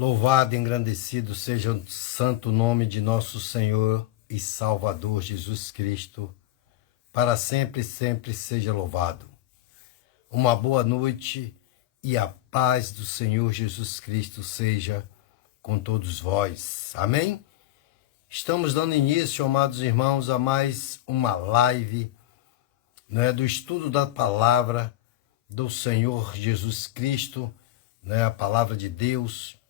Louvado e engrandecido seja o santo nome de nosso Senhor e Salvador Jesus Cristo, para sempre e sempre seja louvado. Uma boa noite e a paz do Senhor Jesus Cristo seja com todos vós. Amém? Estamos dando início, amados irmãos, a mais uma live, do estudo da palavra do Senhor Jesus Cristo, a palavra de Deus,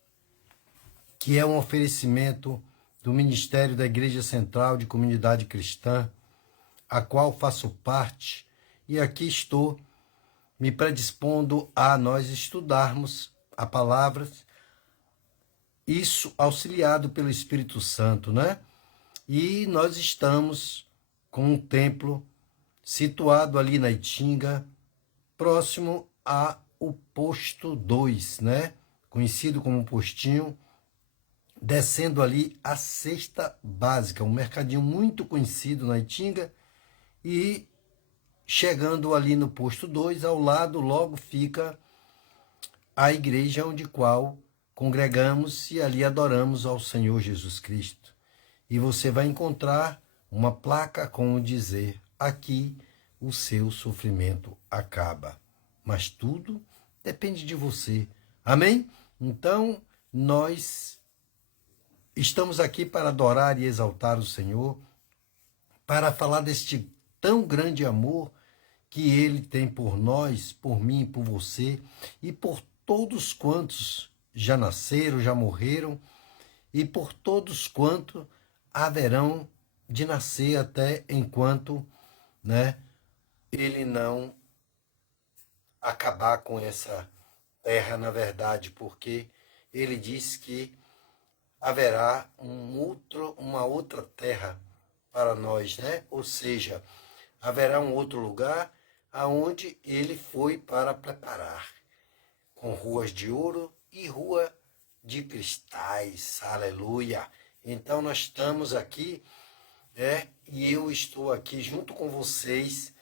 que é um oferecimento do Ministério da Igreja Central de Comunidade Cristã, a qual faço parte, e aqui estou me predispondo a nós estudarmos a palavra, isso auxiliado pelo Espírito Santo, E nós estamos com um templo situado ali na Itinga, próximo ao posto 2, Conhecido como postinho, descendo ali a cesta básica, um mercadinho muito conhecido na Itinga, e chegando ali no posto 2, ao lado logo fica a igreja onde qual congregamos e ali adoramos ao Senhor Jesus Cristo. E você vai encontrar uma placa com o dizer: aqui o seu sofrimento acaba. Mas tudo depende de você. Amém? Então, nós estamos aqui para adorar e exaltar o Senhor, para falar deste tão grande amor que Ele tem por nós, por mim, por você e por todos quantos já nasceram, já morreram e por todos quantos haverão de nascer até enquanto, Ele não acabar com essa terra, na verdade, porque Ele diz que haverá uma outra terra para nós, Ou seja, haverá um outro lugar aonde ele foi para preparar, com ruas de ouro e rua de cristais, aleluia. Então nós estamos aqui, e eu estou aqui junto com vocês,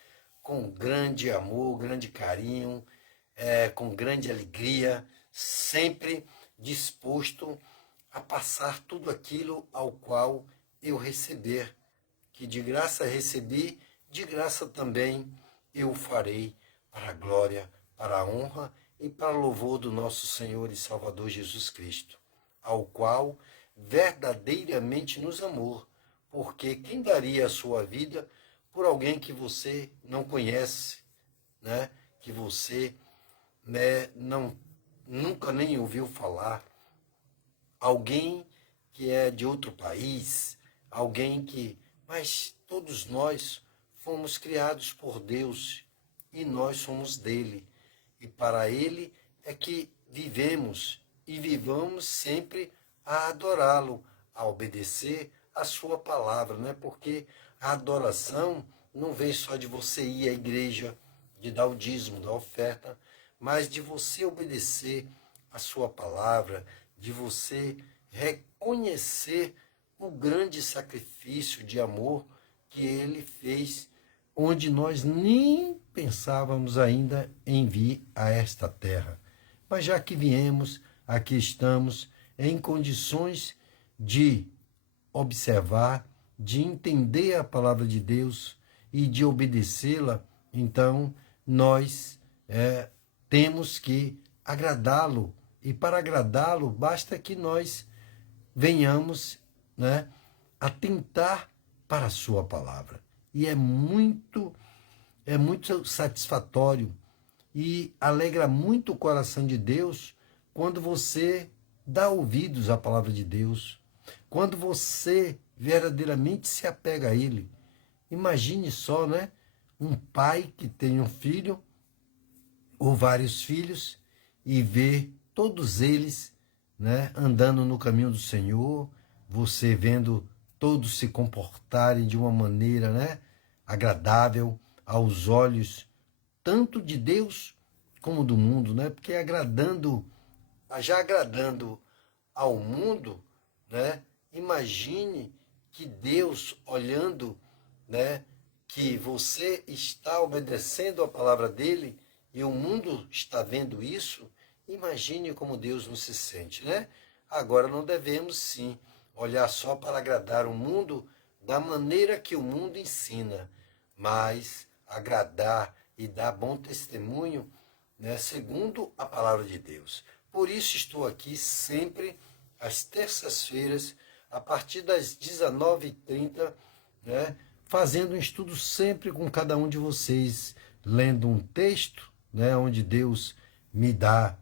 com grande amor, grande carinho, com grande alegria, sempre disposto a passar tudo aquilo ao qual eu receber, que de graça recebi, de graça também eu farei, para a glória, para a honra e para o louvor do nosso Senhor e Salvador Jesus Cristo, ao qual verdadeiramente nos amou, porque quem daria a sua vida por alguém que você não conhece, que você nunca nem ouviu falar, alguém que é de outro país, mas todos nós fomos criados por Deus e nós somos dele. E para ele é que vivemos e vivamos sempre a adorá-lo, a obedecer a sua palavra, Porque a adoração não vem só de você ir à igreja, de dar o dízimo, da oferta, mas de você obedecer a sua palavra, de você reconhecer o grande sacrifício de amor que ele fez, onde nós nem pensávamos ainda em vir a esta terra. Mas já que viemos, aqui estamos em condições de observar, de entender a palavra de Deus e de obedecê-la. Então, nós temos que agradá-lo. E para agradá-lo, basta que nós venhamos, atentar para a sua palavra. E é muito satisfatório e alegra muito o coração de Deus quando você dá ouvidos à palavra de Deus, quando você verdadeiramente se apega a Ele. Imagine só, um pai que tem um filho ou vários filhos e vê todos eles, andando no caminho do Senhor, você vendo todos se comportarem de uma maneira, agradável aos olhos, tanto de Deus como do mundo, Porque já agradando ao mundo, imagine que Deus, olhando, que você está obedecendo a palavra dele e o mundo está vendo isso, imagine como Deus não se sente, Agora não devemos, sim, olhar só para agradar o mundo da maneira que o mundo ensina, mas agradar e dar bom testemunho, né, segundo a palavra de Deus. Por isso estou aqui sempre às terças-feiras, a partir das 19h30, né, fazendo um estudo sempre com cada um de vocês, lendo um texto, né, onde Deus me dá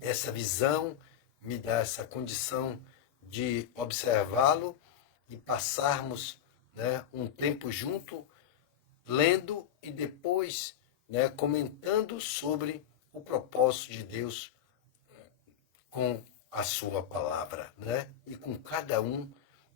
essa visão, me dá essa condição de observá-lo e passarmos, né, um tempo junto, lendo e depois, né, comentando sobre o propósito de Deus com a sua palavra, né? E com cada um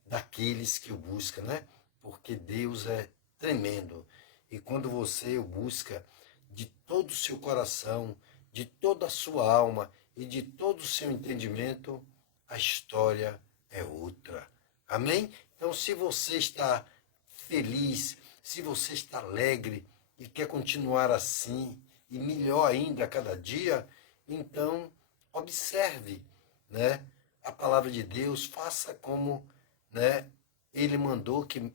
daqueles que o busca, né? Porque Deus é tremendo. E quando você o busca de todo o seu coração, de toda a sua alma e de todo o seu entendimento, a história é outra. Amém? Então, se você está feliz, se você está alegre e quer continuar assim, e melhor ainda a cada dia, então observe, né, a palavra de Deus, faça como, né, ele mandou que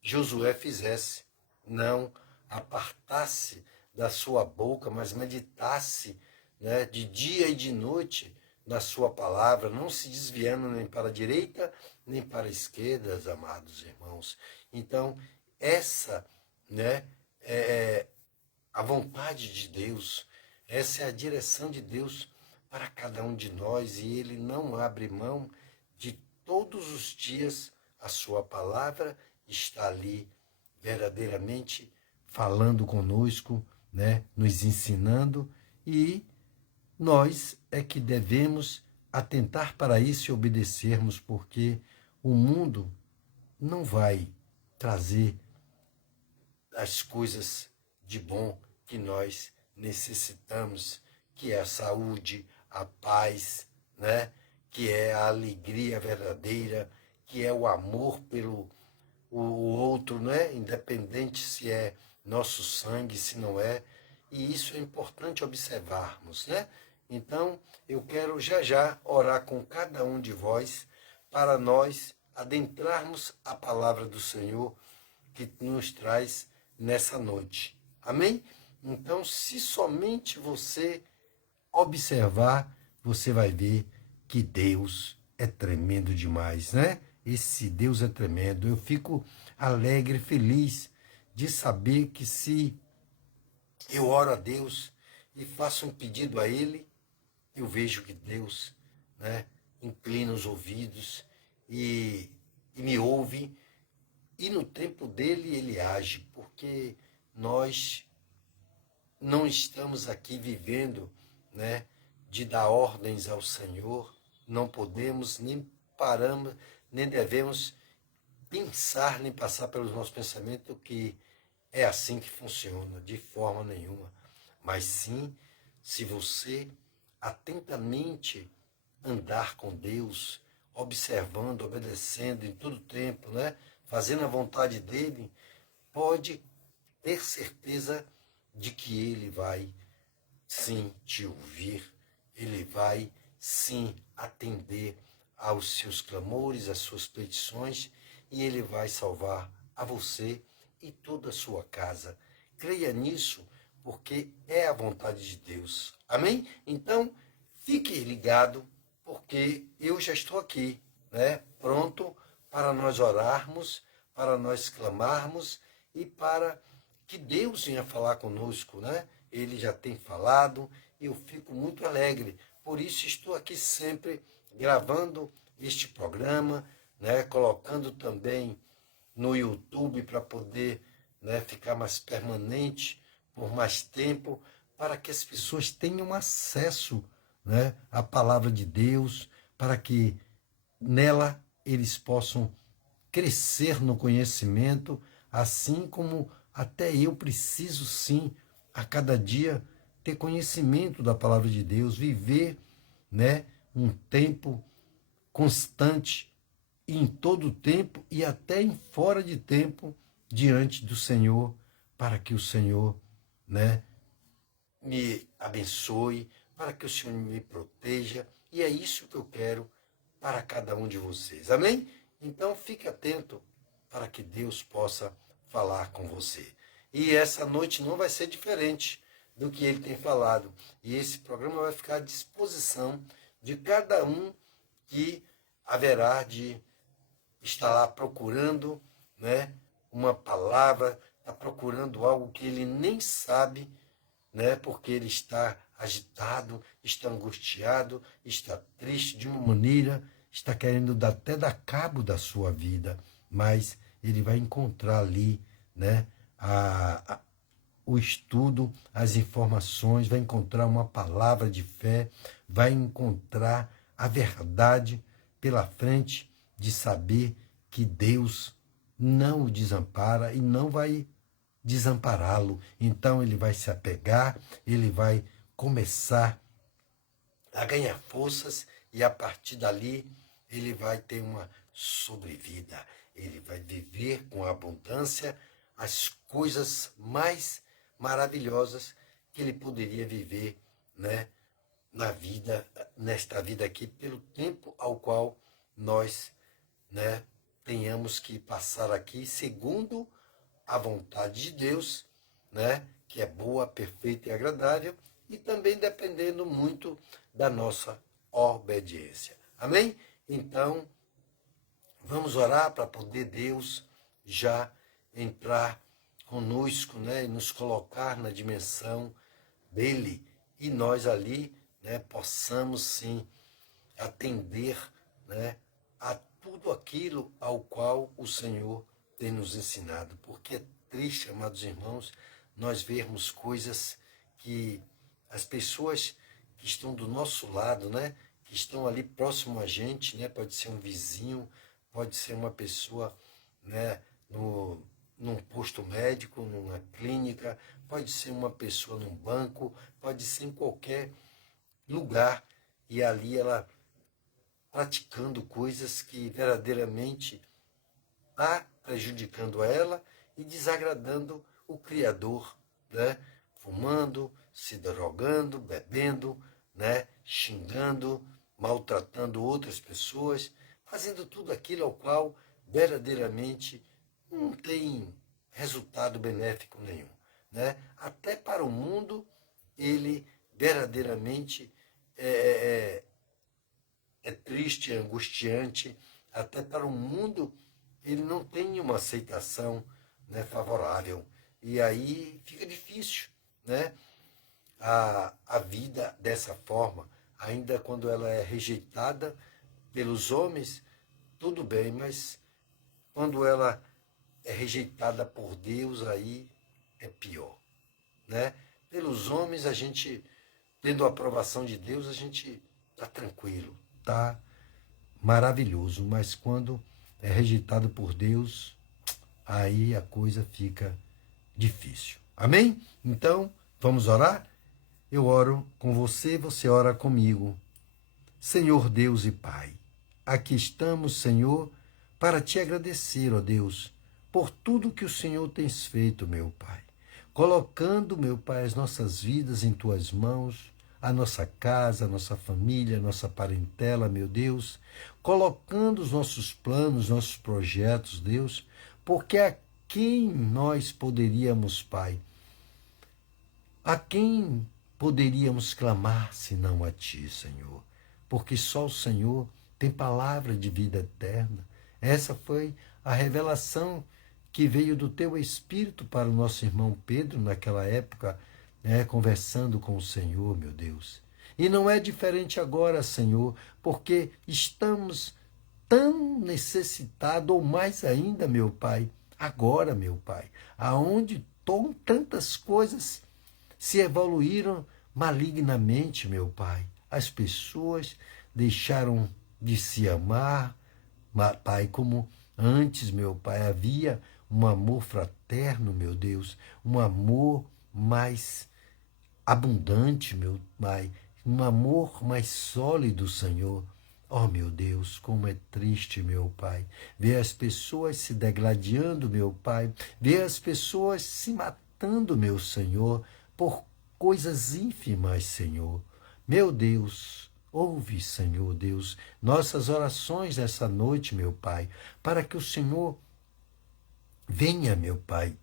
Josué fizesse. Não apartasse da sua boca, mas meditasse, né, de dia e de noite na sua palavra, não se desviando nem para a direita, nem para a esquerda, amados irmãos. Então, essa, né, é a vontade de Deus, essa é a direção de Deus para cada um de nós, e Ele não abre mão de todos os dias a sua palavra está ali verdadeiramente falando conosco, né, nos ensinando, e nós é que devemos atentar para isso e obedecermos, porque o mundo não vai trazer as coisas de bom que nós necessitamos, que é a saúde, a paz, né? Que é a alegria verdadeira, que é o amor pelo o outro, né? Independente se é nosso sangue, se não é. E isso é importante observarmos, né? Então, eu quero já já orar com cada um de vós para nós adentrarmos a palavra do Senhor que nos traz nessa noite. Amém? Então, se somente você observar, você vai ver que Deus é tremendo demais, né? Esse Deus é tremendo. Eu fico alegre, feliz de saber que se eu oro a Deus e faço um pedido a Ele, eu vejo que Deus, né, inclina os ouvidos e me ouve, e no tempo dele ele age, porque nós não estamos aqui vivendo, né, de dar ordens ao Senhor, não podemos, nem paramos, nem devemos pensar, nem passar pelos nossos pensamentos que é assim que funciona, de forma nenhuma. Mas sim, se você atentamente andar com Deus, observando, obedecendo em todo tempo, né, fazendo a vontade dele, pode ter certeza de que ele vai sim te ouvir, ele vai sim atender aos seus clamores, às suas petições, e ele vai salvar a você e toda a sua casa. Creia nisso, porque é a vontade de Deus. Amém? Então, fique ligado, porque eu já estou aqui, né, pronto para nós orarmos, para nós clamarmos e para que Deus venha falar conosco, né? Ele já tem falado e eu fico muito alegre. Por isso estou aqui sempre gravando este programa, né? Colocando também no YouTube para poder, né, ficar mais permanente por mais tempo, para que as pessoas tenham acesso, né, à palavra de Deus, para que nela eles possam crescer no conhecimento, assim como até eu preciso sim, a cada dia, ter conhecimento da palavra de Deus, viver, né, um tempo constante, em todo o tempo e até em fora de tempo, diante do Senhor, para que o Senhor, né, me abençoe, para que o Senhor me proteja, e é isso que eu quero para cada um de vocês. Amém? Então fique atento para que Deus possa falar com você. E essa noite não vai ser diferente do que ele tem falado. E esse programa vai ficar à disposição de cada um que haverá de estar lá procurando, né, uma palavra, está procurando algo que ele nem sabe, né, porque ele está agitado, está angustiado, está triste de uma maneira, está querendo até dar cabo da sua vida, mas ele vai encontrar ali, né, o estudo, as informações, vai encontrar uma palavra de fé, vai encontrar a verdade pela frente de saber que Deus não o desampara e não vai desampará-lo. Então ele vai se apegar, ele vai começar a ganhar forças e a partir dali ele vai ter uma sobrevida. Ele vai viver com abundância as coisas mais maravilhosas que ele poderia viver, né, na vida, nesta vida aqui, pelo tempo ao qual nós, né, tenhamos que passar aqui segundo a vontade de Deus, né, que é boa, perfeita e agradável, e também dependendo muito da nossa obediência. Amém? Então, vamos orar para poder Deus já entrar conosco, né, e nos colocar na dimensão dele, e nós ali, né, possamos sim atender, né, a tudo aquilo ao qual o Senhor tem nos ensinado, porque é triste, amados irmãos, nós vermos coisas que as pessoas que estão do nosso lado, né, que estão ali próximo a gente, né, pode ser um vizinho, pode ser uma pessoa, né, num posto médico, numa clínica, pode ser uma pessoa num banco, pode ser em qualquer lugar, e ali ela praticando coisas que verdadeiramente está prejudicando a ela e desagradando o Criador, né? Fumando, se drogando, bebendo, né? Xingando, maltratando outras pessoas, fazendo tudo aquilo ao qual verdadeiramente não tem resultado benéfico nenhum, né? Até para o mundo ele verdadeiramente é triste, é angustiante, até para o mundo ele não tem uma aceitação, né, favorável. E aí fica difícil, né, a vida dessa forma, ainda quando ela é rejeitada pelos homens, tudo bem, mas quando ela é rejeitada por Deus, aí é pior, né? Pelos homens, a gente, tendo a aprovação de Deus, a gente está tranquilo, está maravilhoso, mas quando é rejeitado por Deus, aí a coisa fica difícil. Amém? Então, vamos orar? Eu oro com você, você ora comigo. Senhor Deus e Pai, aqui estamos, Senhor, para te agradecer, ó Deus, por tudo que o Senhor tens feito, meu Pai. Colocando, meu Pai, as nossas vidas em tuas mãos, a nossa casa, a nossa família, a nossa parentela, meu Deus, colocando os nossos planos, nossos projetos, Deus, porque a quem nós poderíamos, Pai, a quem poderíamos clamar senão a Ti, Senhor? Porque só o Senhor tem palavra de vida eterna. Essa foi a revelação que veio do Teu Espírito para o nosso irmão Pedro naquela época, né, conversando com o Senhor, meu Deus. E não é diferente agora, Senhor, porque estamos tão necessitados, ou mais ainda, meu Pai, agora, meu Pai, aonde tantas coisas se evoluíram malignamente, meu Pai. As pessoas deixaram de se amar, Pai, como antes, meu Pai, havia um amor fraterno, meu Deus, um amor mais abundante, meu Pai, um amor mais sólido, Senhor. Oh, meu Deus, como é triste, meu Pai, ver as pessoas se degladiando, meu Pai, ver as pessoas se matando, meu Senhor, por coisas ínfimas, Senhor. Meu Deus, ouve, Senhor Deus, nossas orações nessa noite, meu Pai, para que o Senhor venha, meu Pai,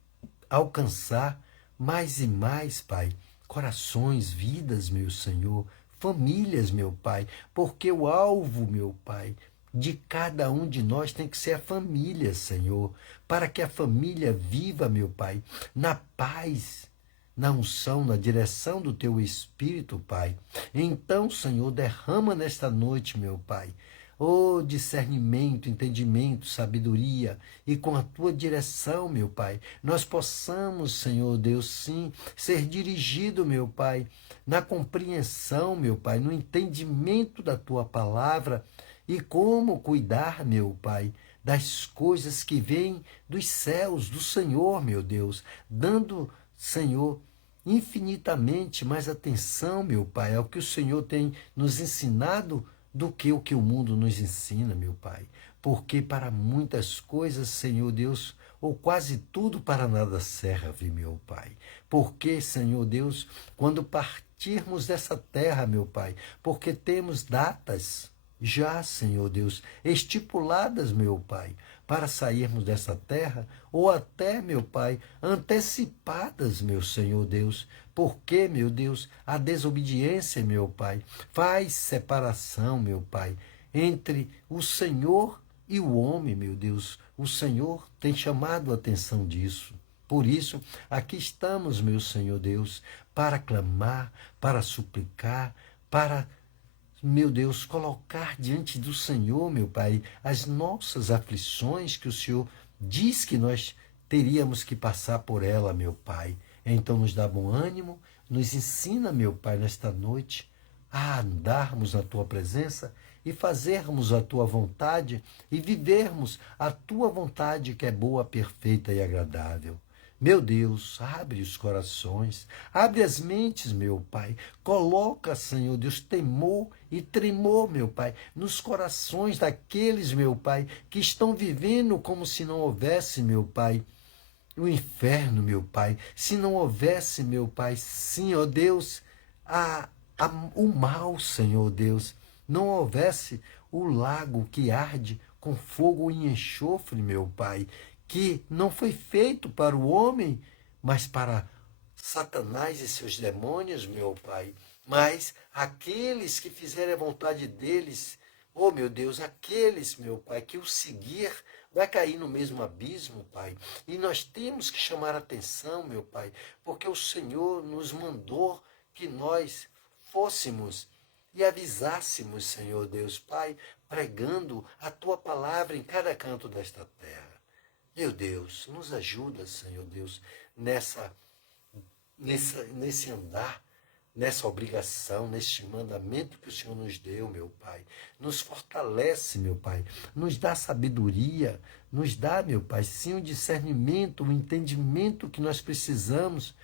alcançar mais e mais, Pai, corações, vidas, meu Senhor, famílias, meu Pai, porque o alvo, meu Pai, de cada um de nós tem que ser a família, Senhor, para que a família viva, meu Pai, na paz, na unção, na direção do Teu Espírito, Pai. Então, Senhor, derrama nesta noite, meu Pai, oh, discernimento, entendimento, sabedoria, e com a tua direção, meu Pai, nós possamos, Senhor Deus, sim, ser dirigido, meu Pai, na compreensão, meu Pai, no entendimento da tua palavra e como cuidar, meu Pai, das coisas que vêm dos céus, do Senhor, meu Deus, dando, Senhor, infinitamente mais atenção, meu Pai, ao que o Senhor tem nos ensinado do que o mundo nos ensina, meu Pai. Porque para muitas coisas, Senhor Deus, ou quase tudo para nada serve, meu Pai. Porque, Senhor Deus, quando partirmos dessa terra, meu Pai, porque temos datas já, Senhor Deus, estipuladas, meu Pai, para sairmos dessa terra, ou até, meu Pai, antecipadas, meu Senhor Deus, porque, meu Deus, a desobediência, meu Pai, faz separação, meu Pai, entre o Senhor e o homem, meu Deus. O Senhor tem chamado a atenção disso. Por isso, aqui estamos, meu Senhor Deus, para clamar, para suplicar, para, meu Deus, colocar diante do Senhor, meu Pai, as nossas aflições que o Senhor diz que nós teríamos que passar por ela, meu Pai. Então nos dá bom ânimo, nos ensina, meu Pai, nesta noite a andarmos na tua presença e fazermos a tua vontade e vivermos a tua vontade que é boa, perfeita e agradável. Meu Deus, abre os corações, abre as mentes, meu Pai. Coloca, Senhor Deus, temor e tremor, meu Pai, nos corações daqueles, meu Pai, que estão vivendo como se não houvesse, meu Pai, o inferno, meu Pai. Se não houvesse, meu Pai, sim, ó Deus, o mal, Senhor Deus. Não houvesse o lago que arde com fogo e enxofre, meu Pai, que não foi feito para o homem, mas para Satanás e seus demônios, meu Pai. Mas aqueles que fizerem a vontade deles, oh meu Deus, aqueles, meu Pai, que o seguir, vai cair no mesmo abismo, Pai. E nós temos que chamar a atenção, meu Pai, porque o Senhor nos mandou que nós fôssemos e avisássemos, Senhor Deus, Pai, pregando a tua palavra em cada canto desta terra. Meu Deus, nos ajuda, Senhor Deus, nesse andar, nessa obrigação, neste mandamento que o Senhor nos deu, meu Pai. Nos fortalece, meu Pai. Nos dá sabedoria, nos dá, meu Pai, sim, o discernimento, o entendimento que nós precisamos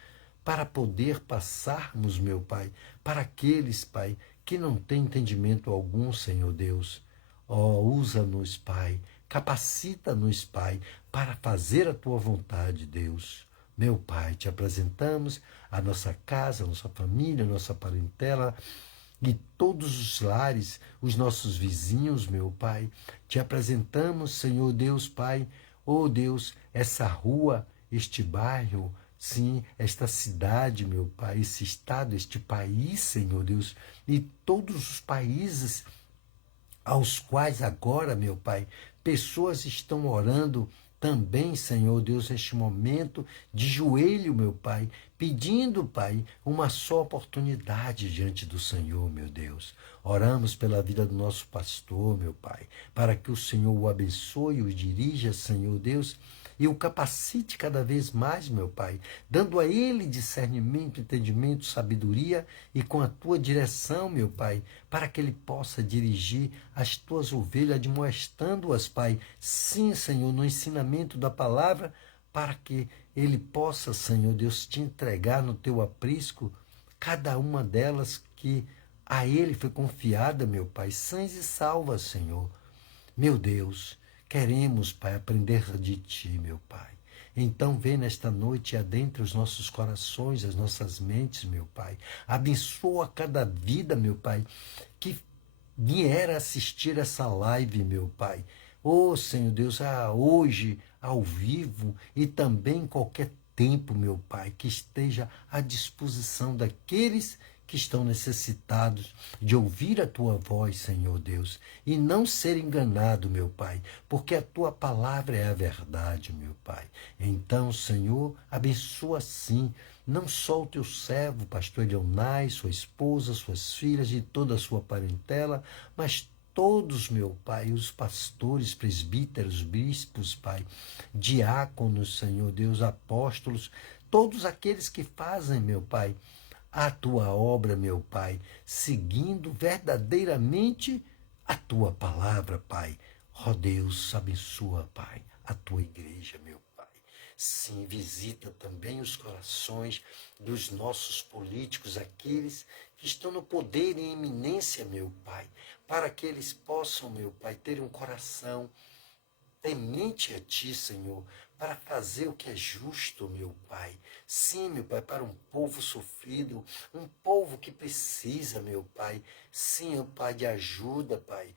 para poder passarmos, meu Pai, para aqueles, Pai, que não têm entendimento algum, Senhor Deus. Ó, usa-nos, Pai, capacita-nos, Pai, para fazer a tua vontade, Deus. Meu Pai, te apresentamos a nossa casa, a nossa família, a nossa parentela e todos os lares, os nossos vizinhos, meu Pai. Te apresentamos, Senhor Deus, Pai, oh Deus, essa rua, este bairro, sim, esta cidade, meu Pai, esse estado, este país, Senhor Deus, e todos os países aos quais agora, meu Pai, pessoas estão orando também, Senhor Deus, neste momento, de joelho, meu Pai, pedindo, Pai, uma só oportunidade diante do Senhor, meu Deus. Oramos pela vida do nosso pastor, meu Pai, para que o Senhor o abençoe, o dirija, Senhor Deus, e o capacite cada vez mais, meu Pai, dando a ele discernimento, entendimento, sabedoria e com a tua direção, meu Pai, para que ele possa dirigir as tuas ovelhas, admoestando-as, Pai, sim, Senhor, no ensinamento da palavra, para que ele possa, Senhor Deus, te entregar no teu aprisco cada uma delas que a ele foi confiada, meu Pai, sãs e salvas, Senhor. Meu Deus, queremos, Pai, aprender de Ti, meu Pai. Então vem nesta noite e adentra os nossos corações, as nossas mentes, meu Pai. Abençoa cada vida, meu Pai, que vier assistir essa live, meu Pai. Senhor Deus, hoje, ao vivo e também em qualquer tempo, meu Pai, que esteja à disposição daqueles que estão necessitados de ouvir a tua voz, Senhor Deus, e não ser enganado, meu Pai, porque a tua palavra é a verdade, meu Pai. Então, Senhor, abençoa sim, não só o teu servo, pastor Elionai, sua esposa, suas filhas e toda a sua parentela, mas todos, meu Pai, os pastores, presbíteros, bispos, Pai, diáconos, Senhor Deus, apóstolos, todos aqueles que fazem, meu Pai, a tua obra, meu Pai, seguindo verdadeiramente a tua palavra, Pai. Ó Deus, abençoa, Pai, a tua igreja, meu Pai. Sim, visita também os corações dos nossos políticos, aqueles que estão no poder e em eminência, meu Pai, para que eles possam, meu Pai, ter um coração temente a Ti, Senhor, para fazer o que é justo, meu Pai. Sim, meu Pai, para um povo sofrido, um povo que precisa, meu Pai. Sim, meu Pai, de ajuda, Pai.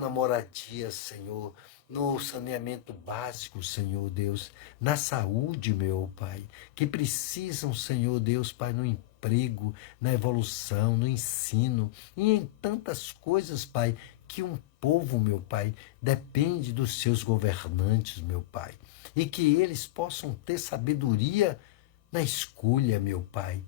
Na moradia, Senhor, no saneamento básico, Senhor Deus, na saúde, meu Pai, que precisam, Senhor Deus, Pai, no emprego, na evolução, no ensino e em tantas coisas, Pai, que um povo, meu Pai, depende dos seus governantes, meu Pai, e que eles possam ter sabedoria na escolha, meu Pai.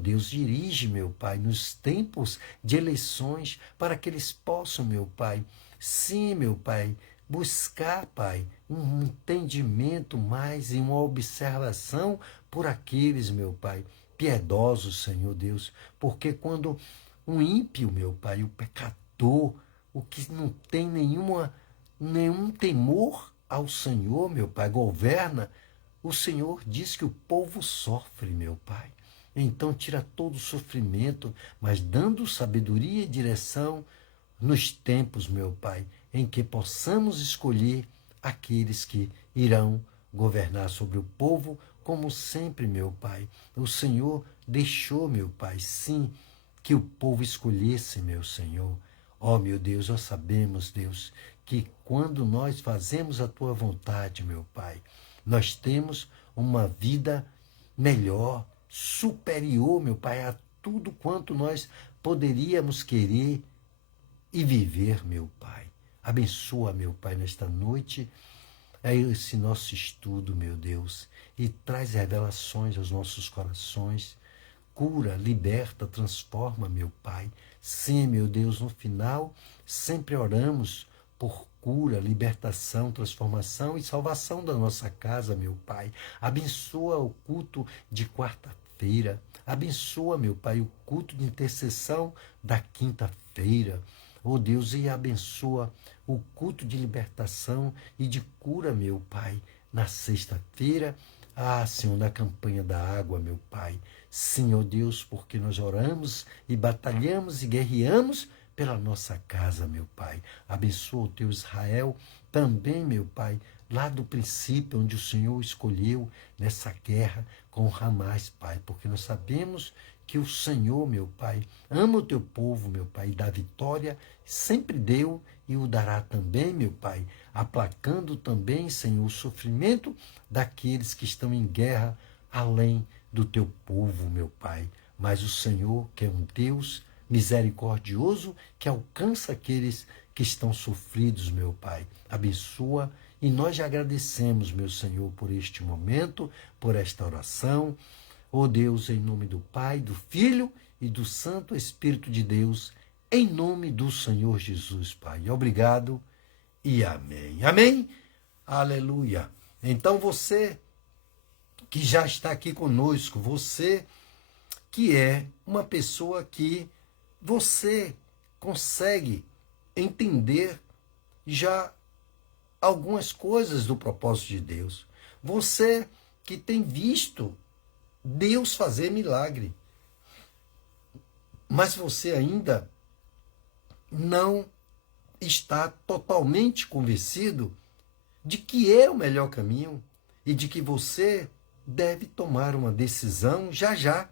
Deus, dirige, meu Pai, nos tempos de eleições, para que eles possam, meu Pai, sim, meu Pai, buscar, Pai, um entendimento mais e uma observação por aqueles, meu Pai, piedosos, Senhor Deus, porque quando um ímpio, meu Pai, o pecador, o que não tem nenhum temor ao Senhor, meu Pai, governa, o Senhor diz que o povo sofre, meu Pai. Então tira todo o sofrimento, mas dando sabedoria e direção nos tempos, meu Pai, em que possamos escolher aqueles que irão governar sobre o povo, como sempre, meu Pai. O Senhor deixou, meu Pai, sim, que o povo escolhesse, meu Senhor. Meu Deus, nós sabemos, Deus, que quando nós fazemos a tua vontade, meu Pai, nós temos uma vida melhor, superior, meu Pai, a tudo quanto nós poderíamos querer e viver, meu Pai. Abençoa, meu Pai, nesta noite, esse nosso estudo, meu Deus, e traz revelações aos nossos corações. Cura, liberta, transforma, meu Pai. Sim, meu Deus, no final, sempre oramos por cura, libertação, transformação e salvação da nossa casa, meu Pai. Abençoa o culto de quarta-feira. Abençoa, meu Pai, o culto de intercessão da quinta-feira. Deus, e abençoa o culto de libertação e de cura, meu Pai, na sexta-feira. Senhor, na campanha da água, meu Pai. Sim, Deus, porque nós oramos e batalhamos e guerreamos pela nossa casa, meu Pai. Abençoa o teu Israel também, meu Pai, lá do princípio, onde o Senhor escolheu nessa guerra com o Hamas, Pai, porque nós sabemos que o Senhor, meu Pai, ama o teu povo, meu Pai, e dá vitória, sempre deu e o dará também, meu Pai, aplacando também, Senhor, o sofrimento daqueles que estão em guerra além do teu povo, meu Pai. Mas o Senhor, que é um Deus misericordioso, que alcança aqueles que estão sofridos, meu Pai. Abençoa e nós já agradecemos, meu Senhor, por este momento, por esta oração. Deus, em nome do Pai, do Filho e do Santo Espírito de Deus, em nome do Senhor Jesus, Pai. Obrigado e amém. Amém? Aleluia. Então você que já está aqui conosco, você que é uma pessoa que você consegue entender já algumas coisas do propósito de Deus. Você que tem visto Deus fazer milagre. Mas você ainda não está totalmente convencido de que é o melhor caminho, e de que você deve tomar uma decisão já já.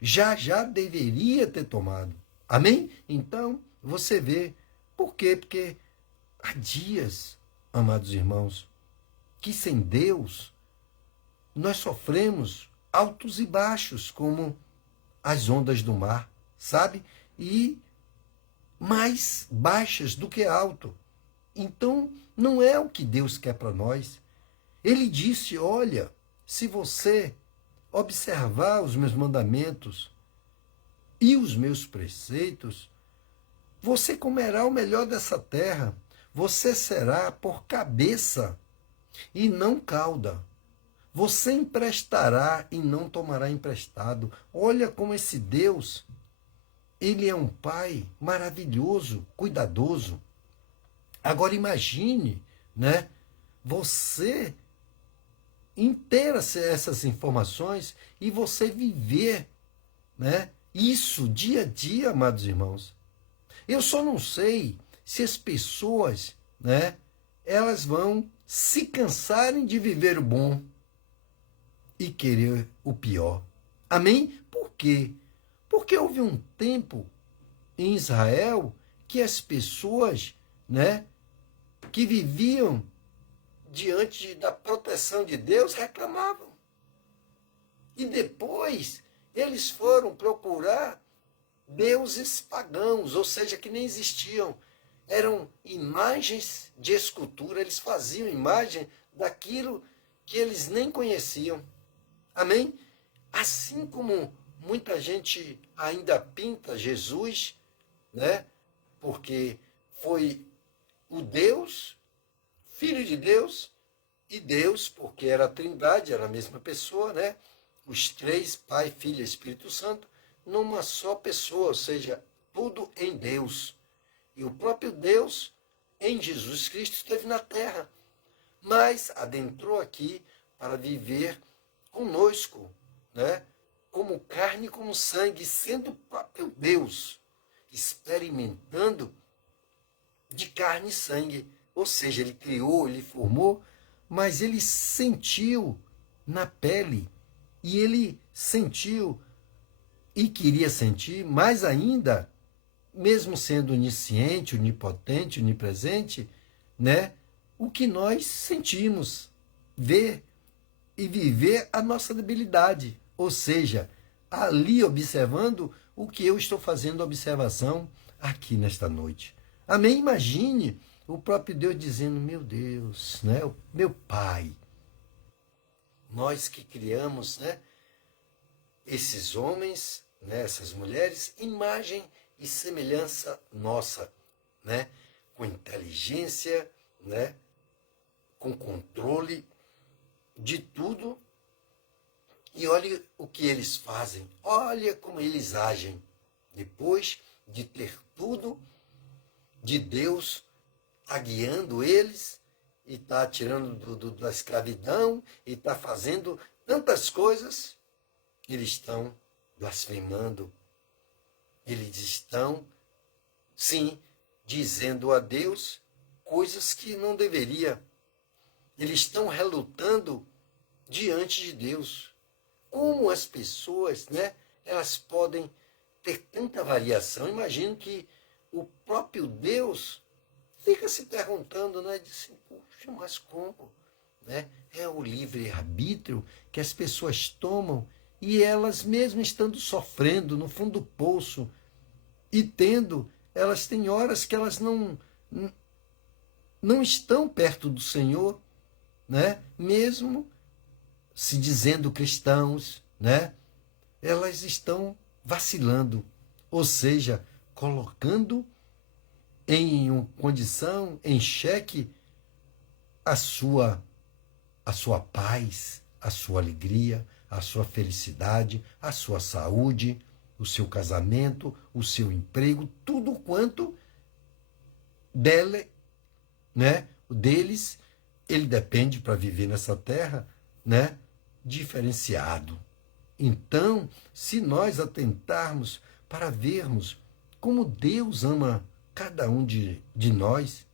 Já já deveria ter tomado. Amém? Então, você vê. Por quê? Porque há dias, amados irmãos, que sem Deus nós sofremos altos e baixos, como as ondas do mar, sabe? E mais baixas do que alto. Então, não é o que Deus quer para nós. Ele disse: olha, se você observar os meus mandamentos e os meus preceitos, você comerá o melhor dessa terra. Você será por cabeça e não cauda. Você emprestará e não tomará emprestado. Olha como esse Deus, ele é um pai maravilhoso, cuidadoso. Agora imagine, né? Você inteira essas informações e você viver, né? Isso dia a dia, amados irmãos. Eu só não sei se as pessoas, né? Elas vão se cansarem de viver o bom e querer o pior. Amém? Por quê? Porque houve um tempo em Israel que as pessoas, né, que viviam diante da proteção de Deus reclamavam. E depois eles foram procurar deuses pagãos, ou seja, que nem existiam. Eram imagens de escultura, eles faziam imagem daquilo que eles nem conheciam. Amém? Assim como muita gente ainda pinta Jesus, né? Porque foi o Deus, Filho de Deus, e Deus, porque era a Trindade, era a mesma pessoa, né? Os três, Pai, Filho e Espírito Santo, numa só pessoa, ou seja, tudo em Deus. E o próprio Deus, em Jesus Cristo, esteve na terra, mas adentrou aqui para viver conosco, né? Como carne, como sangue, sendo o próprio Deus, experimentando de carne e sangue. Ou seja, ele criou, ele formou, mas ele sentiu na pele, e ele sentiu e queria sentir mais ainda, mesmo sendo onisciente, onipotente, onipresente, né? O que nós sentimos, ver e viver a nossa debilidade. Ou seja, ali observando o que eu estou fazendo observação aqui nesta noite. Amém? Imagine o próprio Deus dizendo: meu Deus, né? Meu Pai, nós que criamos, né, esses homens, né, essas mulheres, imagem e semelhança nossa, né, com inteligência, né, com controle de tudo. E olhe o que eles fazem, olha como eles agem, depois de ter tudo de Deus tá guiando eles, e tá tirando da escravidão, e tá fazendo tantas coisas. Eles estão blasfemando, eles estão, sim, dizendo a Deus coisas que não deveria. Eles estão relutando diante de Deus. Como as pessoas, né, elas podem ter tanta variação? Imagino que o próprio Deus fica se perguntando, né, diz assim: puxa, mas como? Né? É o livre-arbítrio que as pessoas tomam, e elas mesmo estando sofrendo no fundo do poço e tendo, elas têm horas que elas não estão perto do Senhor, né? Mesmo se dizendo cristãos, né? Elas estão vacilando, ou seja, colocando em condição, em xeque, a sua paz, a sua alegria, a sua felicidade, a sua saúde, o seu casamento, o seu emprego, tudo quanto dele, né, deles, ele depende para viver nessa terra, né, diferenciado. Então, se nós atentarmos para vermos como Deus ama cada um de nós,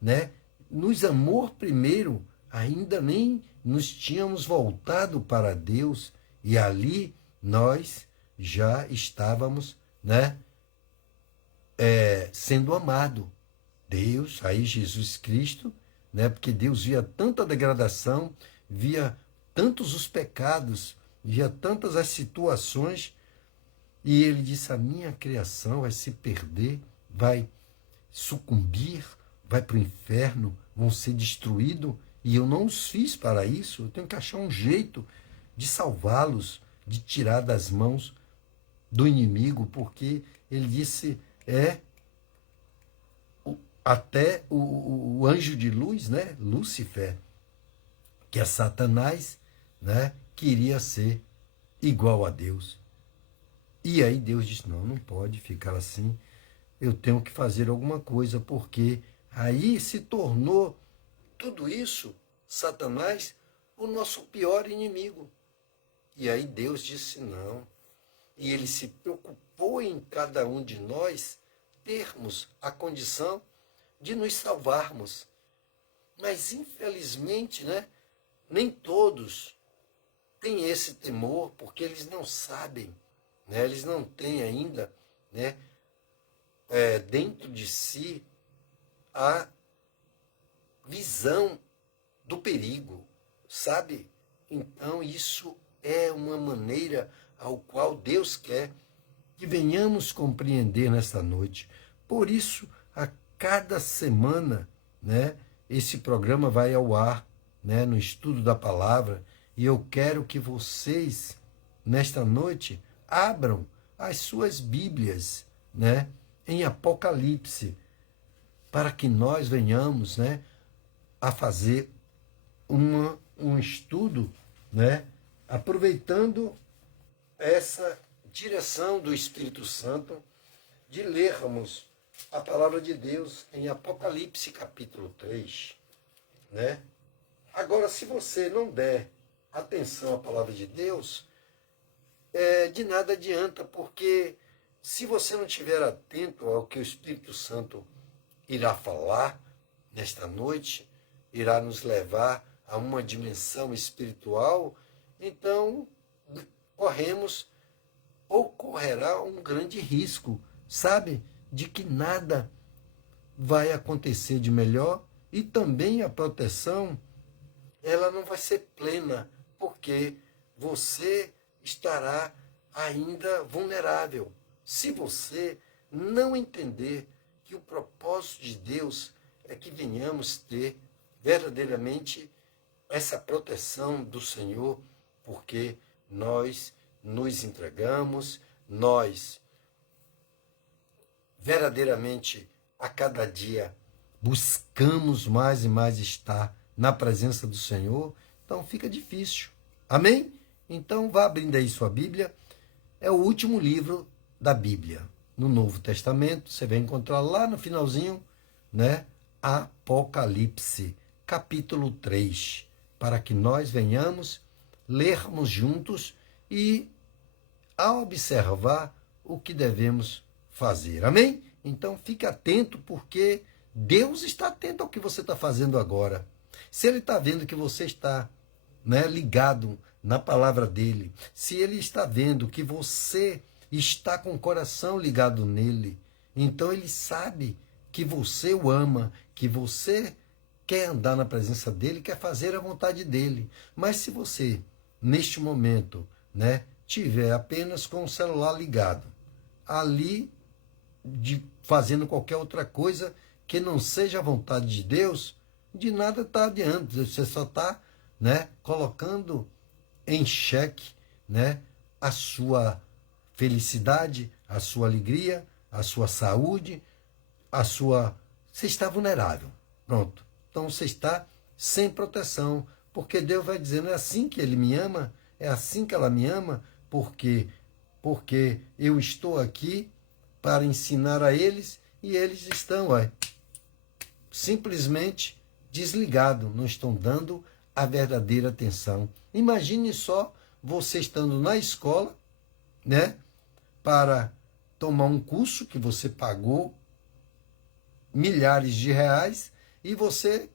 né, nos amou primeiro, ainda nem nos tínhamos voltado para Deus e ali nós já estávamos, né, sendo amado. Deus, aí Jesus Cristo, né, porque Deus via tanta degradação, via tantos os pecados, via tantas as situações, e ele disse: a minha criação vai se perder, vai sucumbir, vai para o inferno, vão ser destruídos, e eu não os fiz para isso. Eu tenho que achar um jeito de salvá-los, de tirar das mãos do inimigo, porque ele disse, até o anjo de luz, né, Lúcifer, que é Satanás, né, queria ser igual a Deus. E aí Deus disse: não, não pode ficar assim, eu tenho que fazer alguma coisa, porque aí se tornou tudo isso, Satanás, o nosso pior inimigo. E aí Deus disse não. E ele se preocupou em cada um de nós termos a condição de nos salvarmos. Mas, infelizmente, né, nem todos têm esse temor, porque eles não sabem, né, eles não têm ainda, né, dentro de si a visão do perigo, sabe? Então, isso é uma maneira ao qual Deus quer que venhamos compreender nesta noite. Por isso, a cada semana, né, esse programa vai ao ar, né, no estudo da palavra, e eu quero que vocês, nesta noite, abram as suas Bíblias, né, em Apocalipse, para que nós venhamos, né, a fazer um estudo, né, aproveitando essa direção do Espírito Santo, de lermos a palavra de Deus em Apocalipse capítulo 3, né? Agora, se você não der atenção à palavra de Deus, de nada adianta, porque se você não estiver atento ao que o Espírito Santo irá falar nesta noite, irá nos levar a uma dimensão espiritual, então ocorrerá um grande risco, sabe? De que nada vai acontecer de melhor, e também a proteção, ela não vai ser plena, porque você estará ainda vulnerável. Se você não entender que o propósito de Deus é que venhamos ter verdadeiramente essa proteção do Senhor, porque nós nos entregamos, nós verdadeiramente a cada dia buscamos mais e mais estar na presença do Senhor, então fica difícil. Amém? Então vá abrindo aí sua Bíblia, é o último livro da Bíblia. No Novo Testamento, você vai encontrar lá no finalzinho, né, Apocalipse, capítulo 3, para que nós venhamos lermos juntos e a observar o que devemos fazer. Amém? Então fique atento, porque Deus está atento ao que você está fazendo agora. Se Ele está vendo que você está, né, ligado na palavra dEle, se Ele está vendo que você está com o coração ligado nele, então Ele sabe que você o ama, que você quer andar na presença dEle, quer fazer a vontade dEle. Mas se você, neste momento, né, tiver apenas com o celular ligado, ali, fazendo qualquer outra coisa que não seja a vontade de Deus, de nada está adiante. Você só está, né, colocando em xeque, né, a sua felicidade, a sua alegria, a sua saúde, você está vulnerável. Pronto. Então você está sem proteção, porque Deus vai dizendo: é assim que Ele me ama, é assim que ela me ama, porque eu estou aqui para ensinar a eles, e eles estão simplesmente desligados, não estão dando a verdadeira atenção. Imagine só você estando na escola, né, para tomar um curso que você pagou milhares de reais, e você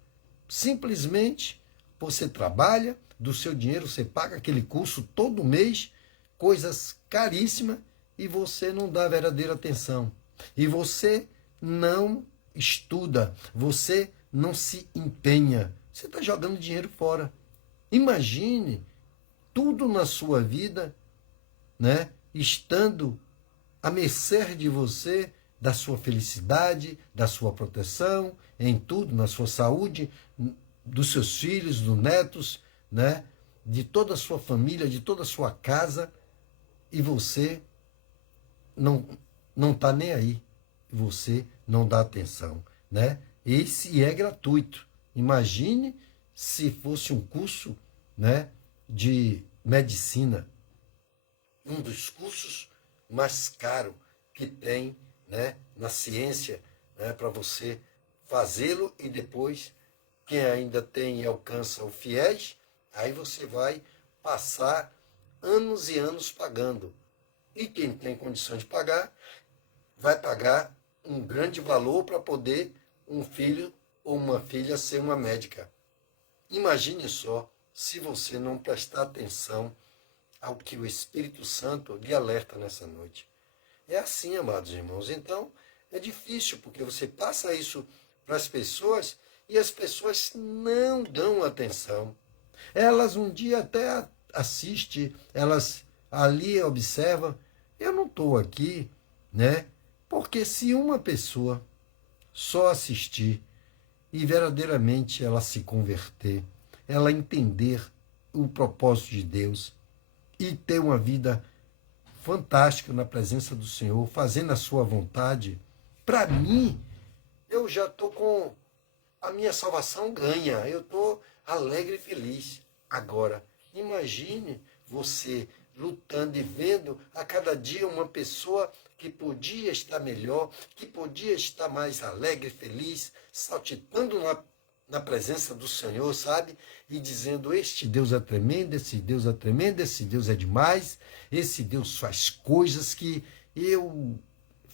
simplesmente Você trabalha, do seu dinheiro você paga aquele curso todo mês, coisas caríssimas, e você não dá verdadeira atenção. E você não estuda, você não se empenha. Você está jogando dinheiro fora. Imagine tudo na sua vida, né, estando à mercê de você, da sua felicidade, da sua proteção, em tudo, na sua saúde, dos seus filhos, dos netos, né, de toda a sua família, de toda a sua casa, e você não está nem aí. Você não dá atenção, né? Esse é gratuito. Imagine se fosse um curso, né, de medicina, um dos cursos mais caros que tem, né, na ciência, né, para você fazê-lo, e depois, quem ainda tem e alcança o FIES, aí você vai passar anos e anos pagando. E quem tem condição de pagar, vai pagar um grande valor para poder um filho ou uma filha ser uma médica. Imagine só se você não prestar atenção ao que o Espírito Santo lhe alerta nessa noite. É assim, amados irmãos. Então, é difícil, porque você passa isso para as pessoas e as pessoas não dão atenção. Elas um dia até assistem, elas ali observam. Eu não estou aqui, né? Porque se uma pessoa só assistir e verdadeiramente ela se converter, ela entender o propósito de Deus e ter uma vida fantástica na presença do Senhor, fazendo a sua vontade, para mim, eu já estou com a minha salvação ganha, eu estou alegre e feliz. Agora, imagine você lutando e vendo a cada dia uma pessoa que podia estar melhor, que podia estar mais alegre, feliz, saltitando na presença do Senhor, sabe? E dizendo, este Deus é tremendo, esse Deus é tremendo, esse Deus é demais, esse Deus faz coisas que eu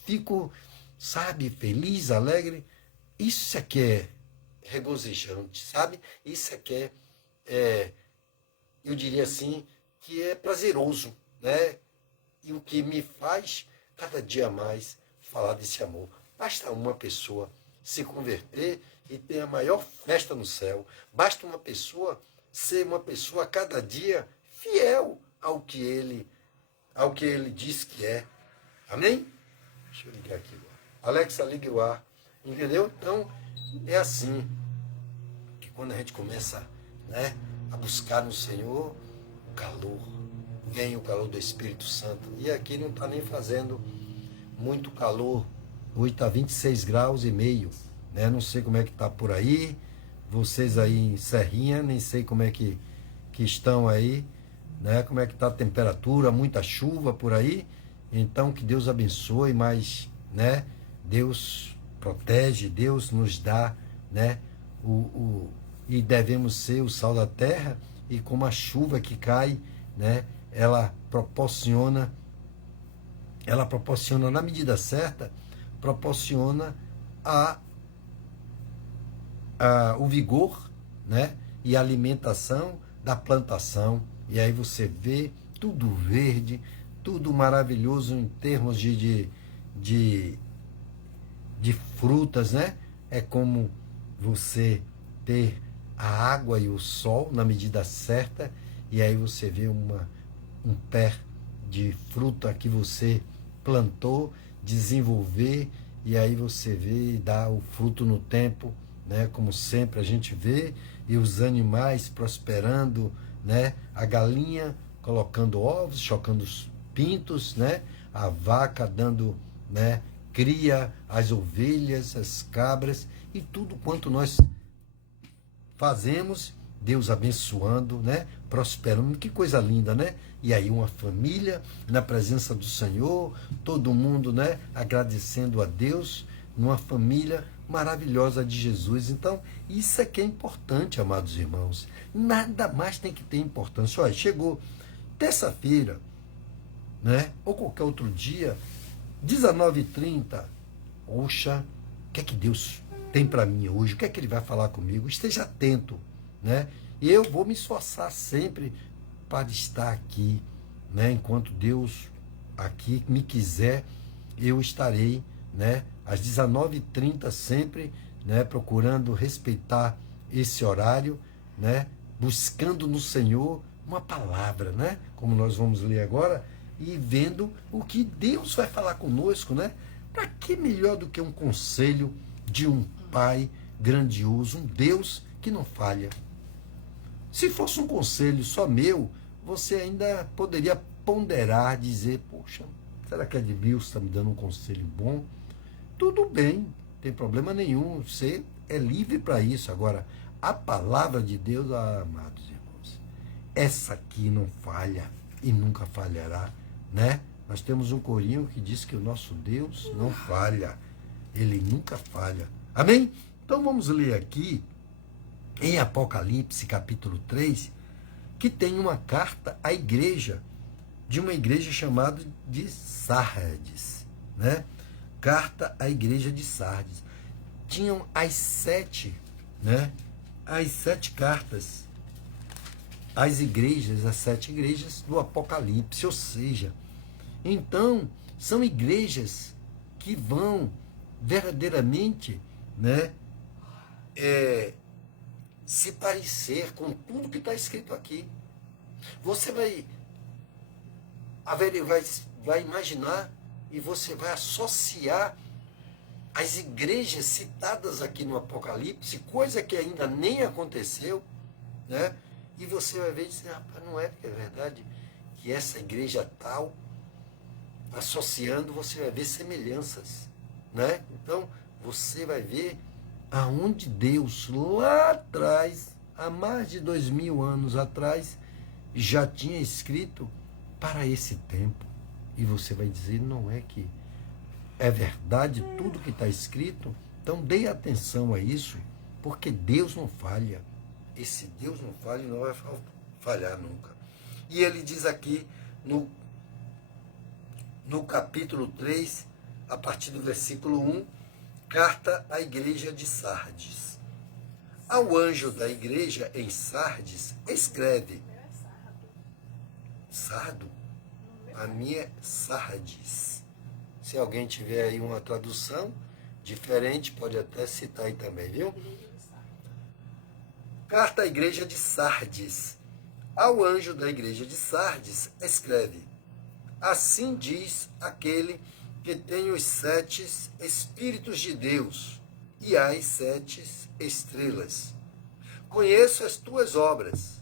fico, sabe, feliz, alegre. Isso é que é regozijante, sabe? Isso é que eu diria assim, que é prazeroso, né? E o que me faz cada dia mais falar desse amor. Basta uma pessoa se converter e ter a maior festa no céu. Basta uma pessoa ser uma pessoa a cada dia fiel ao que ele diz que é. Amém? Deixa eu ligar aqui. Alexa, ligue o ar. Entendeu? Então, é assim que quando a gente começa, né, a buscar no Senhor, o calor, vem o calor do Espírito Santo. E aqui não está nem fazendo muito calor. Hoje está 26 graus e meio. Né? Não sei como é que está por aí. Vocês aí em Serrinha, nem sei como é que estão aí. Né? Como é que está a temperatura, muita chuva por aí. Então que Deus abençoe, mas, né, Deus protege, Deus nos dá, né, e devemos ser o sal da terra, e como a chuva que cai, né, ela proporciona na medida certa, proporciona o vigor, né, e a alimentação da plantação. E aí você vê tudo verde, tudo maravilhoso em termos de frutas, né? É como você ter a água e o sol na medida certa, e aí você vê um pé de fruta que você plantou, desenvolver, e aí você vê e dá o fruto no tempo, né? Como sempre a gente vê, e os animais prosperando, né? A galinha colocando ovos, chocando os pintos, né? A vaca dando, né, cria, as ovelhas, as cabras, e tudo quanto nós fazemos, Deus abençoando, né, prosperando, que coisa linda, né? E aí uma família na presença do Senhor, todo mundo, né, agradecendo a Deus, numa família maravilhosa de Jesus. Então, isso é que é importante, amados irmãos. Nada mais tem que ter importância. Olha, chegou terça-feira, né, ou qualquer outro dia, 19h30, poxa, o que é que Deus tem para mim hoje? O que é que Ele vai falar comigo? Esteja atento, né? Eu vou me esforçar sempre para estar aqui, né? Enquanto Deus aqui me quiser, eu estarei, né? Às 19h30 sempre, né? Procurando respeitar esse horário, né? Buscando no Senhor uma palavra, né? Como nós vamos ler agora, e vendo o que Deus vai falar conosco, né? Para que melhor do que um conselho de um Pai grandioso, um Deus que não falha. Se fosse um conselho só meu, você ainda poderia ponderar, dizer, poxa, será que Edmilson está me dando um conselho bom? Tudo bem, não tem problema nenhum, você é livre para isso. Agora, a palavra de Deus, amados irmãos, essa aqui não falha e nunca falhará, né? Nós temos um corinho que diz que o nosso Deus não falha, ele nunca falha. Amém? Então vamos ler aqui em Apocalipse capítulo 3, que tem uma carta à igreja, de uma igreja chamada de Sardes, né? Carta à igreja de Sardes. Tinham as 7, né? As 7 cartas às igrejas, as 7 igrejas do Apocalipse, ou seja, então são igrejas que vão verdadeiramente, né, se parecer com tudo que está escrito aqui. Você vai imaginar e você vai associar as igrejas citadas aqui no Apocalipse, coisa que ainda nem aconteceu, né? E você vai ver e dizer, rapaz, não é que é verdade que essa igreja tal, associando, você vai ver semelhanças, né? Então, você vai ver aonde Deus, lá atrás, há mais de 2000 anos atrás, já tinha escrito para esse tempo. E você vai dizer, não é que é verdade tudo que está escrito? Então dê atenção a isso, porque Deus não falha. Esse Deus não falha e não vai falhar nunca. E ele diz aqui no capítulo 3, a partir do versículo 1, carta à igreja de Sardes. Ao anjo da igreja em Sardes, escreve. Sardo? A minha é Sardes. Se alguém tiver aí uma tradução diferente, pode até citar aí também, viu? Carta à igreja de Sardes. Ao anjo da igreja de Sardes, escreve. Assim diz aquele que tem os 7 Espíritos de Deus e as 7 estrelas. Conheço as tuas obras.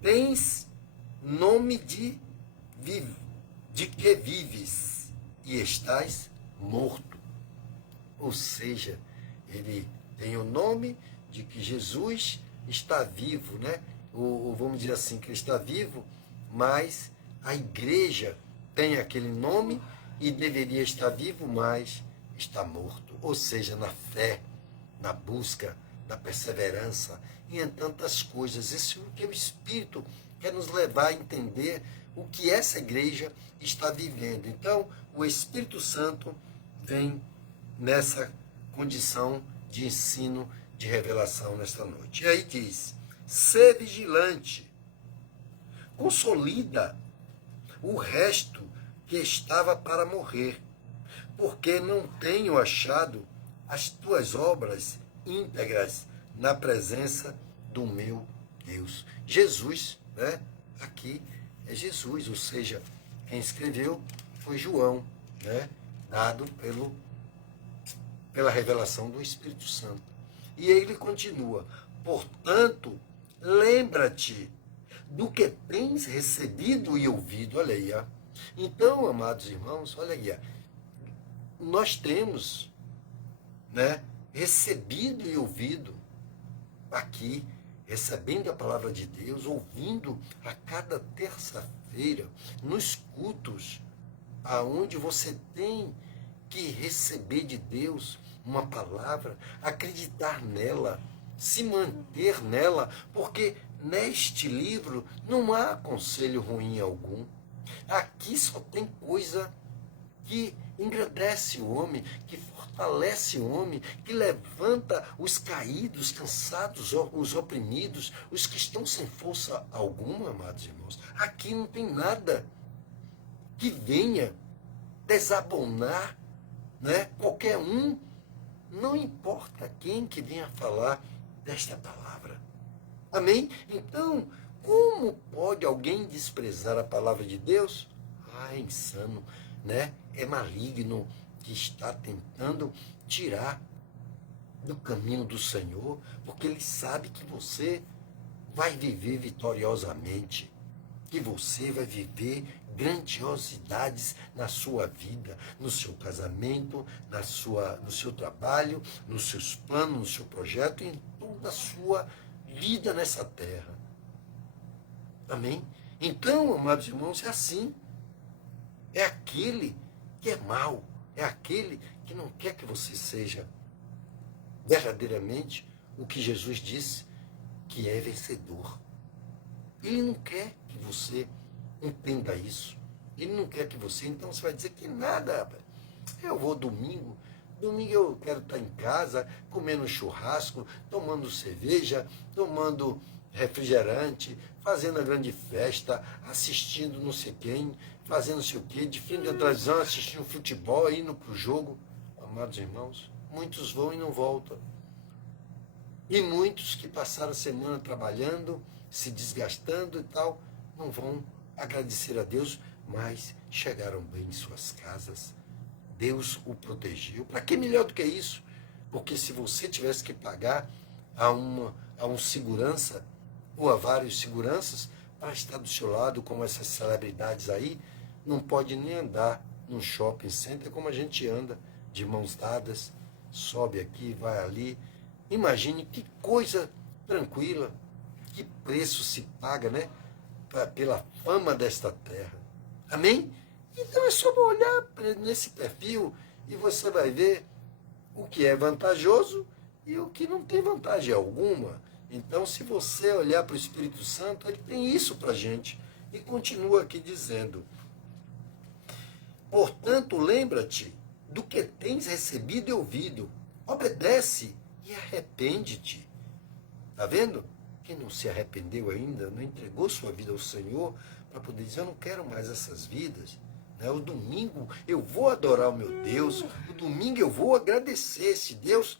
Tens nome de que vives e estás morto. Ou seja, ele tem o nome de que Jesus está vivo, né? Ou vamos dizer assim, que ele está vivo, mas a igreja tem aquele nome e deveria estar vivo, mas está morto. Ou seja, na fé, na busca, na perseverança e em tantas coisas. Isso é o que o Espírito quer nos levar a entender o que essa igreja está vivendo. Então, o Espírito Santo vem nessa condição de ensino, de revelação nesta noite. E aí diz, ser vigilante, consolida o resto que estava para morrer, porque não tenho achado as tuas obras íntegras na presença do meu Deus. Jesus, né? Aqui é Jesus, ou seja, quem escreveu foi João, né? Dado pela revelação do Espírito Santo. E ele continua, portanto, lembra-te do que tens recebido e ouvido. Olha aí, ó. Então, amados irmãos, olha aí, ó. Nós temos, né, recebido e ouvido aqui, recebendo a palavra de Deus, ouvindo a cada terça-feira, nos cultos, aonde você tem que receber de Deus uma palavra, acreditar nela, se manter nela, porque neste livro não há conselho ruim algum. Aqui só tem coisa que engrandece o homem, que fortalece o homem, que levanta os caídos, cansados, os oprimidos, os que estão sem força alguma, amados irmãos. Aqui não tem nada que venha desabonar, né? Qualquer um, não importa quem que venha falar desta palavra. Amém? Então, como pode alguém desprezar a palavra de Deus? É insano, né? É maligno, que está tentando tirar do caminho do Senhor, porque ele sabe que você vai viver vitoriosamente, que você vai viver grandiosidades na sua vida, no seu casamento, no seu trabalho, nos seus planos, no seu projeto, em toda a sua vida nessa terra. Amém? Então, amados irmãos, é assim. É aquele que é mau, é aquele que não quer que você seja verdadeiramente o que Jesus disse, que é vencedor. Ele não quer que você entenda isso. Ele não quer que você, então você vai dizer que nada, rapaz. Eu vou domingo eu quero estar em casa, comendo churrasco, tomando cerveja, tomando refrigerante, fazendo a grande festa, assistindo não sei quem, fazendo não sei o quê, de frente da televisão, assistindo futebol, indo para o jogo. Amados irmãos, muitos vão e não voltam. E muitos que passaram a semana trabalhando, se desgastando e tal, não vão agradecer a Deus, mas chegaram bem em suas casas. Deus o protegeu. Para que melhor do que isso? Porque se você tivesse que pagar a um segurança ou a vários seguranças para estar do seu lado, como essas celebridades aí, não pode nem andar num shopping center como a gente anda, de mãos dadas, sobe aqui, vai ali. Imagine que coisa tranquila, que preço se paga, né? Pela fama desta terra. Amém? Então é só olhar nesse perfil e você vai ver o que é vantajoso e o que não tem vantagem alguma. Então, se você olhar para o Espírito Santo, ele tem isso para a gente. E continua aqui dizendo: portanto, lembra-te do que tens recebido e ouvido. Obedece e arrepende-te. Está vendo? Quem não se arrependeu ainda, não entregou sua vida ao Senhor para poder dizer: eu não quero mais essas vidas. O domingo eu vou adorar o meu Deus, o domingo eu vou agradecer esse Deus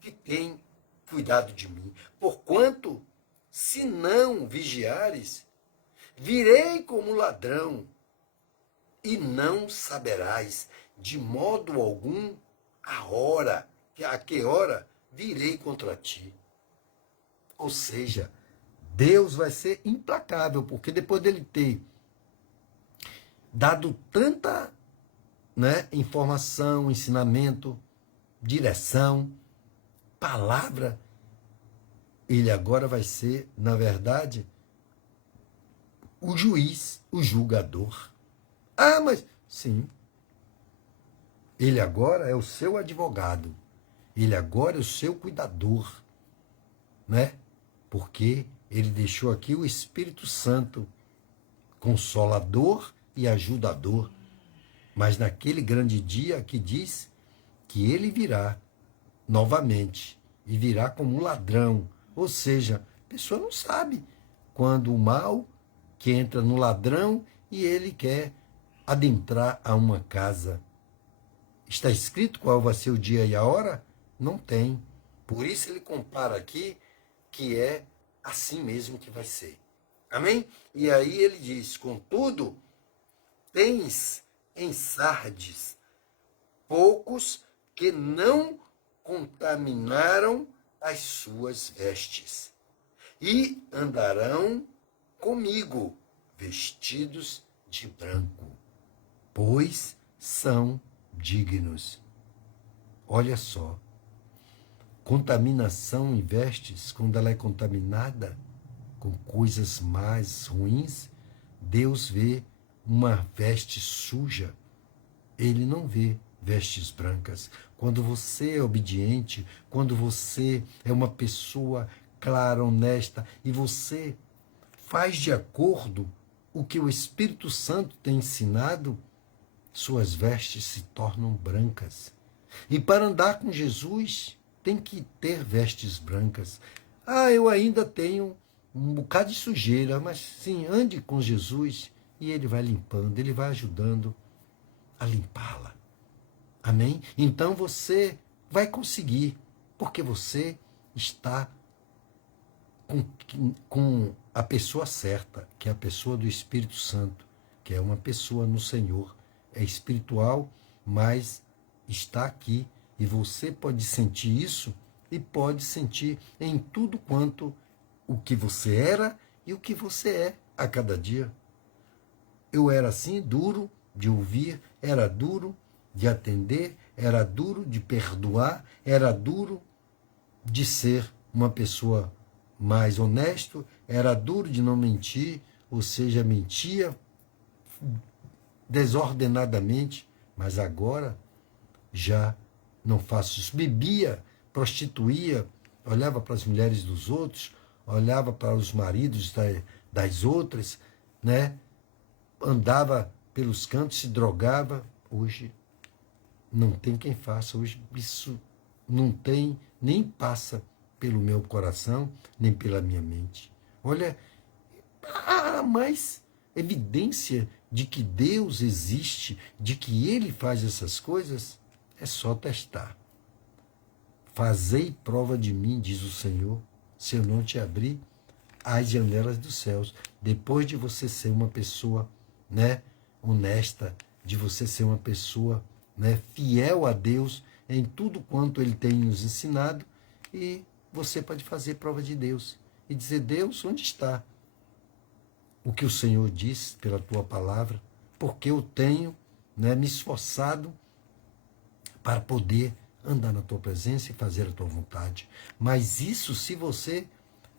que tem cuidado de mim. Porquanto, se não vigiares, virei como ladrão, e não saberás de modo algum a que hora virei contra ti. Ou seja, Deus vai ser implacável, porque depois dele ter dado tanta, informação, ensinamento, direção, palavra, ele agora vai ser, na verdade, o juiz, o julgador. Mas sim, ele agora é o seu advogado, ele agora é o seu cuidador, Porque ele deixou aqui o Espírito Santo, consolador e ajudador. Mas naquele grande dia que diz que ele virá novamente, e virá como um ladrão. Ou seja, a pessoa não sabe quando o mal que entra no ladrão e ele quer adentrar a uma casa. Está escrito qual vai ser o dia e a hora? Não tem. Por isso ele compara aqui que é assim mesmo que vai ser. Amém? E aí ele diz: contudo, tens em Sardes poucos que não contaminaram as suas vestes, e andarão comigo vestidos de branco, pois são dignos. Olha só, contaminação em vestes, quando ela é contaminada com coisas mais ruins, Deus vê uma veste suja, ele não vê vestes brancas. Quando você é obediente, quando você é uma pessoa clara, honesta, e você faz de acordo o que o Espírito Santo tem ensinado, suas vestes se tornam brancas. E para andar com Jesus, tem que ter vestes brancas. Ah, eu ainda tenho um bocado de sujeira, mas sim, ande com Jesus e ele vai limpando, ele vai ajudando a limpá-la. Amém? Então você vai conseguir, porque você está com a pessoa certa, que é a pessoa do Espírito Santo, que é uma pessoa no Senhor. É espiritual, mas está aqui. E você pode sentir isso e pode sentir em tudo quanto o que você era e o que você é a cada dia. Eu era assim, duro de ouvir, era duro de atender, era duro de perdoar, era duro de ser uma pessoa mais honesto, era duro de não mentir, ou seja, mentia desordenadamente, mas agora já não faço isso. Bebia, prostituía, olhava para as mulheres dos outros, olhava para os maridos das outras, né? Andava pelos cantos, se drogava. Hoje não tem quem faça. Hoje isso não tem, nem passa pelo meu coração, nem pela minha mente. Olha, há mais evidência de que Deus existe, de que Ele faz essas coisas, é só testar. Fazei prova de mim, diz o Senhor, se eu não te abrir as janelas dos céus. Depois de você ser uma pessoa, né, honesta, de você ser uma pessoa, né, fiel a Deus em tudo quanto Ele tem nos ensinado, e você pode fazer prova de Deus e dizer: Deus, onde está o que o Senhor diz pela tua palavra? Porque eu tenho, né, me esforçado para poder andar na tua presença e fazer a tua vontade. Mas isso se você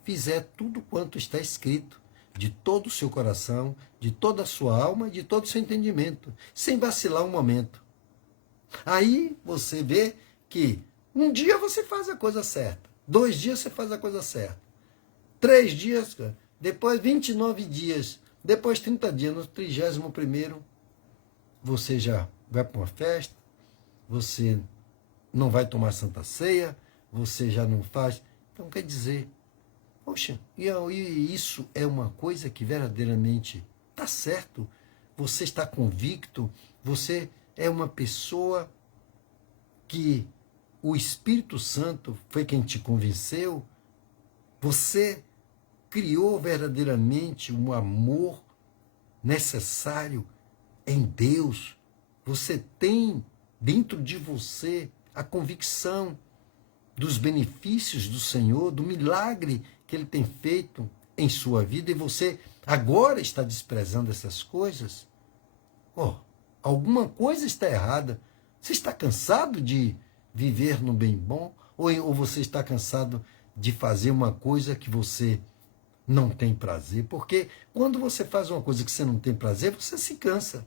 fizer tudo quanto está escrito, de todo o seu coração, de toda a sua alma, de todo o seu entendimento, sem vacilar um momento. Aí você vê que um dia você faz a coisa certa, 2 dias você faz a coisa certa, 3 dias, depois 29 dias, depois 30 dias, no 31º, você já vai para uma festa, você não vai tomar Santa Ceia, você já não faz. Então quer dizer, poxa, e isso é uma coisa que verdadeiramente está certo? Você está convicto? Você é uma pessoa que o Espírito Santo foi quem te convenceu? Você criou verdadeiramente um amor necessário em Deus? Você tem dentro de você a convicção dos benefícios do Senhor, do milagre que Ele tem feito em sua vida, e você agora está desprezando essas coisas? Oh, alguma coisa está errada. Você está cansado de viver no bem bom? Ou você está cansado de fazer uma coisa que você não tem prazer? Porque quando você faz uma coisa que você não tem prazer, você se cansa.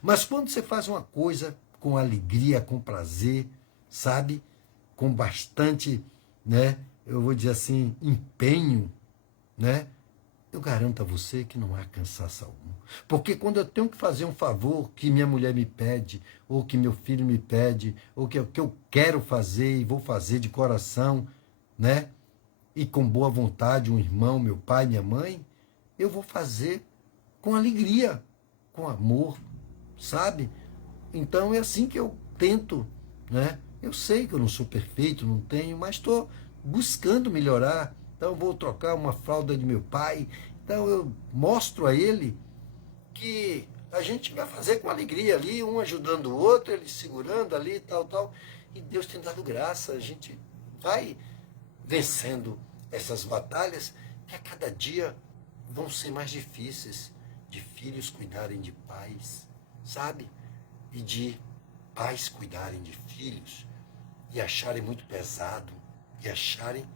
Mas quando você faz uma coisa com alegria, com prazer, sabe? Com bastante, né? Eu vou dizer assim, empenho, né? Eu garanto a você que não há cansaço algum. Porque quando eu tenho que fazer um favor que minha mulher me pede, ou que meu filho me pede, ou que eu quero fazer e vou fazer de coração, né? E com boa vontade, um irmão, meu pai, minha mãe, eu vou fazer com alegria, com amor, sabe? Então é assim que eu tento, né? Eu sei que eu não sou perfeito, não tenho, mas estou buscando melhorar. Então eu vou trocar uma fralda de meu pai. Então eu mostro a ele que a gente vai fazer com alegria ali, um ajudando o outro, ele segurando ali, tal, tal. E Deus tem dado graça, a gente vai vencendo essas batalhas que a cada dia vão ser mais difíceis, de filhos cuidarem de pais, sabe? E de pais cuidarem de filhos e acharem muito pesado, e acharem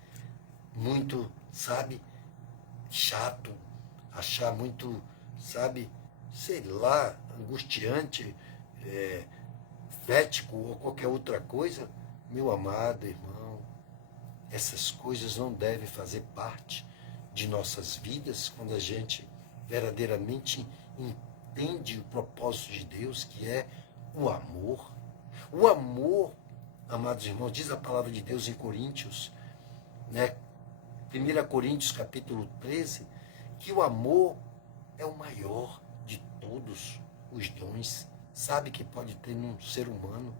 muito, sabe, chato, achar muito, sabe, sei lá, angustiante, fético ou qualquer outra coisa. Meu amado irmão, essas coisas não devem fazer parte de nossas vidas quando a gente verdadeiramente entende o propósito de Deus, que é o amor. O amor, amados irmãos, diz a palavra de Deus em Coríntios, né? 1 Coríntios capítulo 13, que o amor é o maior de todos os dons, sabe, que pode ter num ser humano.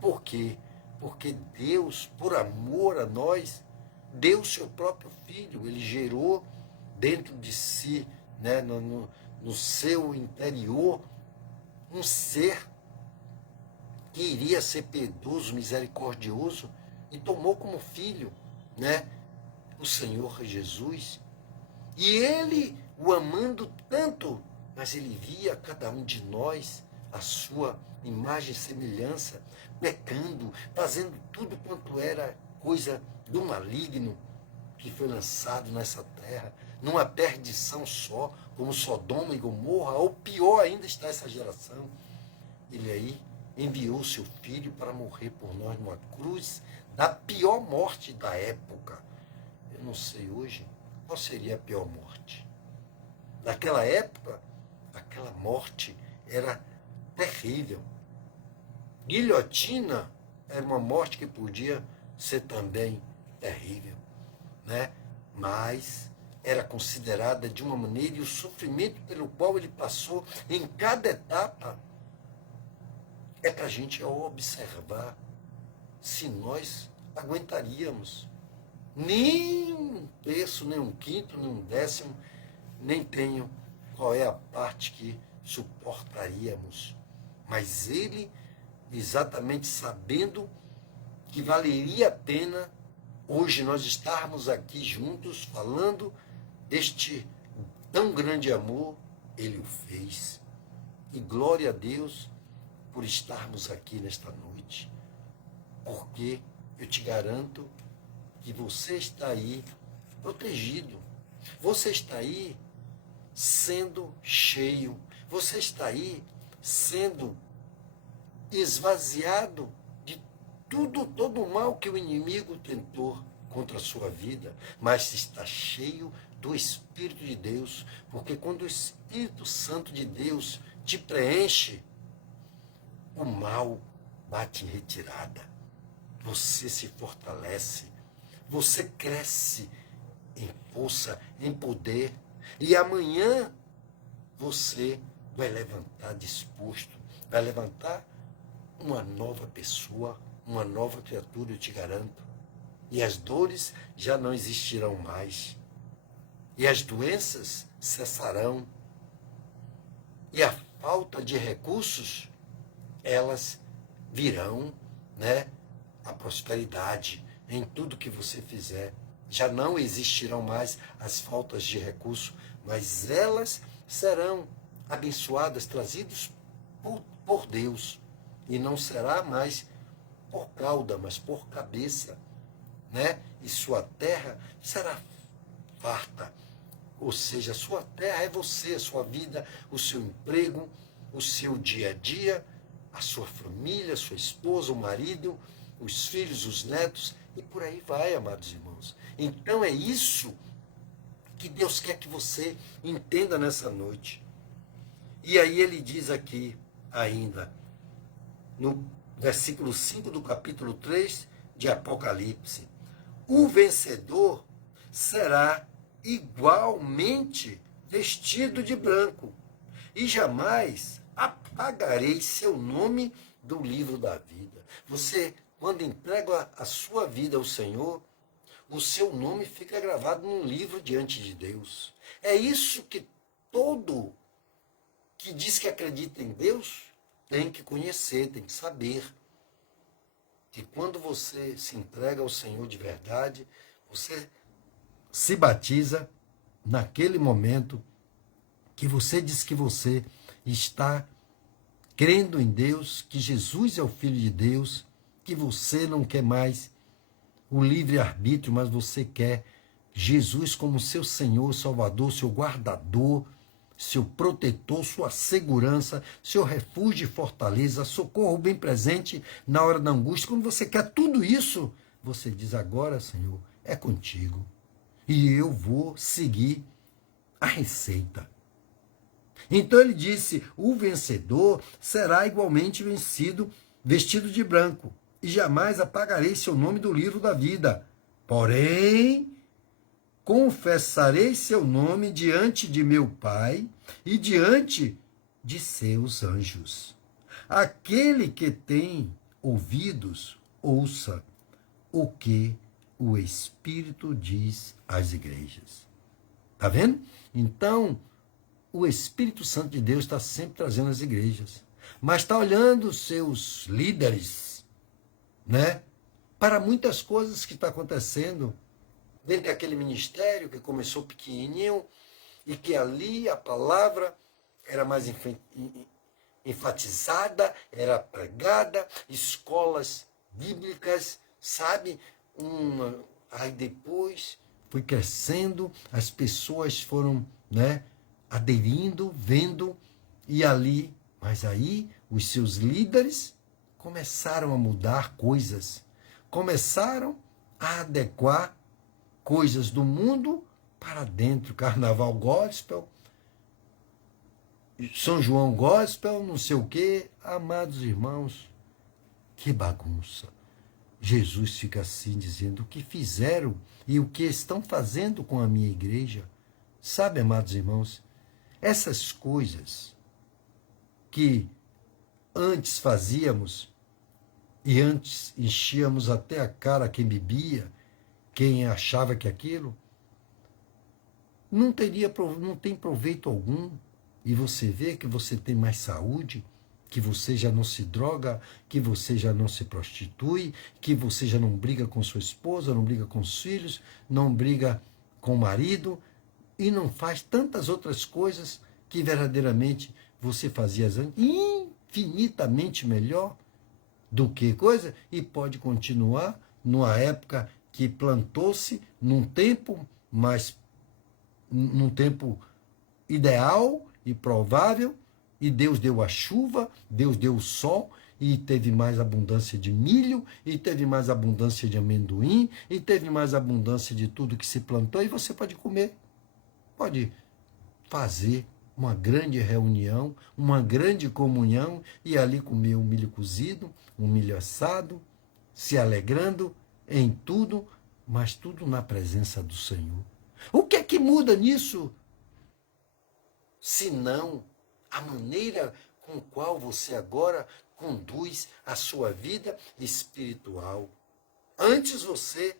Por quê? Porque Deus, por amor a nós, deu seu próprio Filho. Ele gerou dentro de si, né, no seu interior, um ser que iria ser piedoso, misericordioso, e tomou como filho, né, o Senhor Jesus. E ele, o amando tanto, mas ele via cada um de nós a sua imagem e semelhança, pecando, fazendo tudo quanto era coisa do maligno que foi lançado nessa terra, numa perdição só, como Sodoma e Gomorra, ou pior ainda está essa geração. Ele aí enviou seu filho para morrer por nós numa cruz, da pior morte da época. Eu não sei hoje qual seria a pior morte. Naquela época, aquela morte era terrível. Guilhotina era uma morte que podia ser também terrível, né? Mas era considerada de uma maneira, e o sofrimento pelo qual ele passou em cada etapa é para a gente observar se nós aguentaríamos. Nem um terço, nem um quinto, nem um décimo, nem tenho qual é a parte que suportaríamos. Mas ele, exatamente sabendo que valeria a pena hoje nós estarmos aqui juntos falando deste tão grande amor, ele o fez. E glória a Deus por estarmos aqui nesta noite, porque eu te garanto que você está aí protegido, você está aí sendo cheio, você está aí sendo esvaziado de tudo, todo o mal que o inimigo tentou contra a sua vida, mas está cheio do Espírito de Deus, porque quando o Espírito Santo de Deus te preenche, o mal bate em retirada, você se fortalece, você cresce em força, em poder, e amanhã você vai levantar disposto, vai levantar uma nova pessoa, uma nova criatura, eu te garanto. E as dores já não existirão mais. E as doenças cessarão. E a falta de recursos, elas virão, né? A prosperidade em tudo que você fizer. Já não existirão mais as faltas de recurso, mas elas serão abençoadas, trazidas por Deus. E não será mais por cauda, mas por cabeça, né? E sua terra será farta. Ou seja, a sua terra é você, a sua vida, o seu emprego, o seu dia a dia, a sua família, a sua esposa, o marido, os filhos, os netos, e por aí vai, amados irmãos. Então é isso que Deus quer que você entenda nessa noite. E aí ele diz aqui ainda, no versículo 5 do capítulo 3 de Apocalipse, o vencedor será igualmente vestido de branco, e jamais apagarei seu nome do livro da vida. Você, quando entrega a sua vida ao Senhor, o seu nome fica gravado num livro diante de Deus. É isso que todo que diz que acredita em Deus tem que conhecer, tem que saber. Que quando você se entrega ao Senhor de verdade, você se batiza naquele momento que você diz que você está crendo em Deus, que Jesus é o Filho de Deus, que você não quer mais o livre-arbítrio, mas você quer Jesus como seu Senhor, Salvador, seu guardador, seu protetor, sua segurança, seu refúgio e fortaleza, socorro bem presente na hora da angústia. Quando você quer tudo isso, você diz: agora, Senhor, é contigo. E eu vou seguir a receita. Então ele disse: o vencedor será igualmente vencido, vestido de branco, e jamais apagarei seu nome do livro da vida. Porém, confessarei seu nome diante de meu Pai e diante de seus anjos. Aquele que tem ouvidos, ouça o que o Espírito diz às igrejas. Tá vendo? Então, o Espírito Santo de Deus está sempre trazendo as igrejas. Mas está olhando os seus líderes, né, para muitas coisas que estão acontecendo dentro daquele ministério que começou pequenininho e que ali a palavra era mais enfatizada, era pregada, escolas bíblicas, sabe? Aí depois foi crescendo, as pessoas foram, né, aderindo, vendo, e ali, mas aí os seus líderes começaram a mudar coisas, começaram a adequar coisas do mundo para dentro, carnaval gospel, São João gospel, não sei o quê. Amados irmãos, que bagunça. Jesus fica assim dizendo: o que fizeram e o que estão fazendo com a minha igreja. Sabe, amados irmãos, essas coisas que antes fazíamos e antes enchíamos até a cara quem bebia, quem achava que aquilo não tem proveito algum. E você vê que você tem mais saúde, que você já não se droga, que você já não se prostitui, que você já não briga com sua esposa, não briga com os filhos, não briga com o marido e não faz tantas outras coisas que verdadeiramente você fazia infinitamente melhor do que coisa, e pode continuar numa época que plantou-se num tempo ideal e provável, e Deus deu a chuva, Deus deu o sol, e teve mais abundância de milho, e teve mais abundância de amendoim, e teve mais abundância de tudo que se plantou, e você pode comer, pode fazer uma grande reunião, uma grande comunhão, e ali comer um milho cozido, um milho assado, se alegrando em tudo, mas tudo na presença do Senhor. O que é que muda nisso? Senão a maneira com qual você agora conduz a sua vida espiritual. Antes você,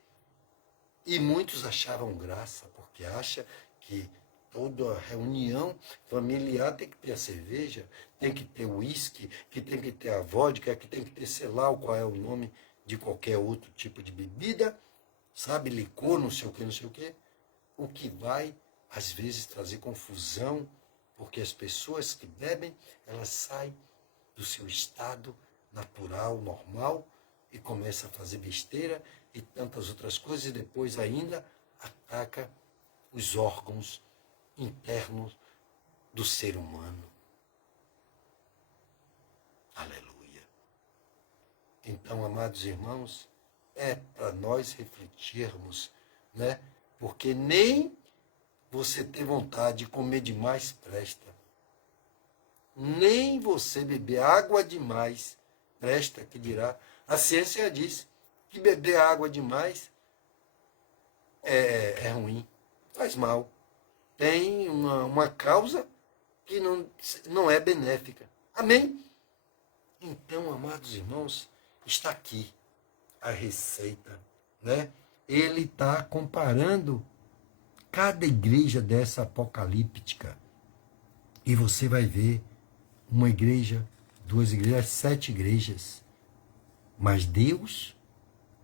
e muitos achavam graça, porque acha que toda reunião familiar tem que ter a cerveja, tem que ter o uísque, que tem que ter a vodka, que tem que ter, sei lá, qual é o nome de qualquer outro tipo de bebida, sabe, licor, não sei o que, não sei o que, o que vai, às vezes, trazer confusão, porque as pessoas que bebem, elas saem do seu estado natural, normal, e começam a fazer besteira e tantas outras coisas, e depois ainda ataca os órgãos internos do ser humano. Aleluia. Então, amados irmãos, é para nós refletirmos, né? Porque nem você ter vontade de comer demais presta. Nem você beber água demais presta, que dirá. A ciência diz que beber água demais é ruim, faz mal. Tem uma causa que não é benéfica. Amém? Então, amados irmãos, está aqui a receita, né? Ele está comparando cada igreja dessa apocalíptica. E você vai ver uma igreja, duas igrejas, 7 igrejas. Mas Deus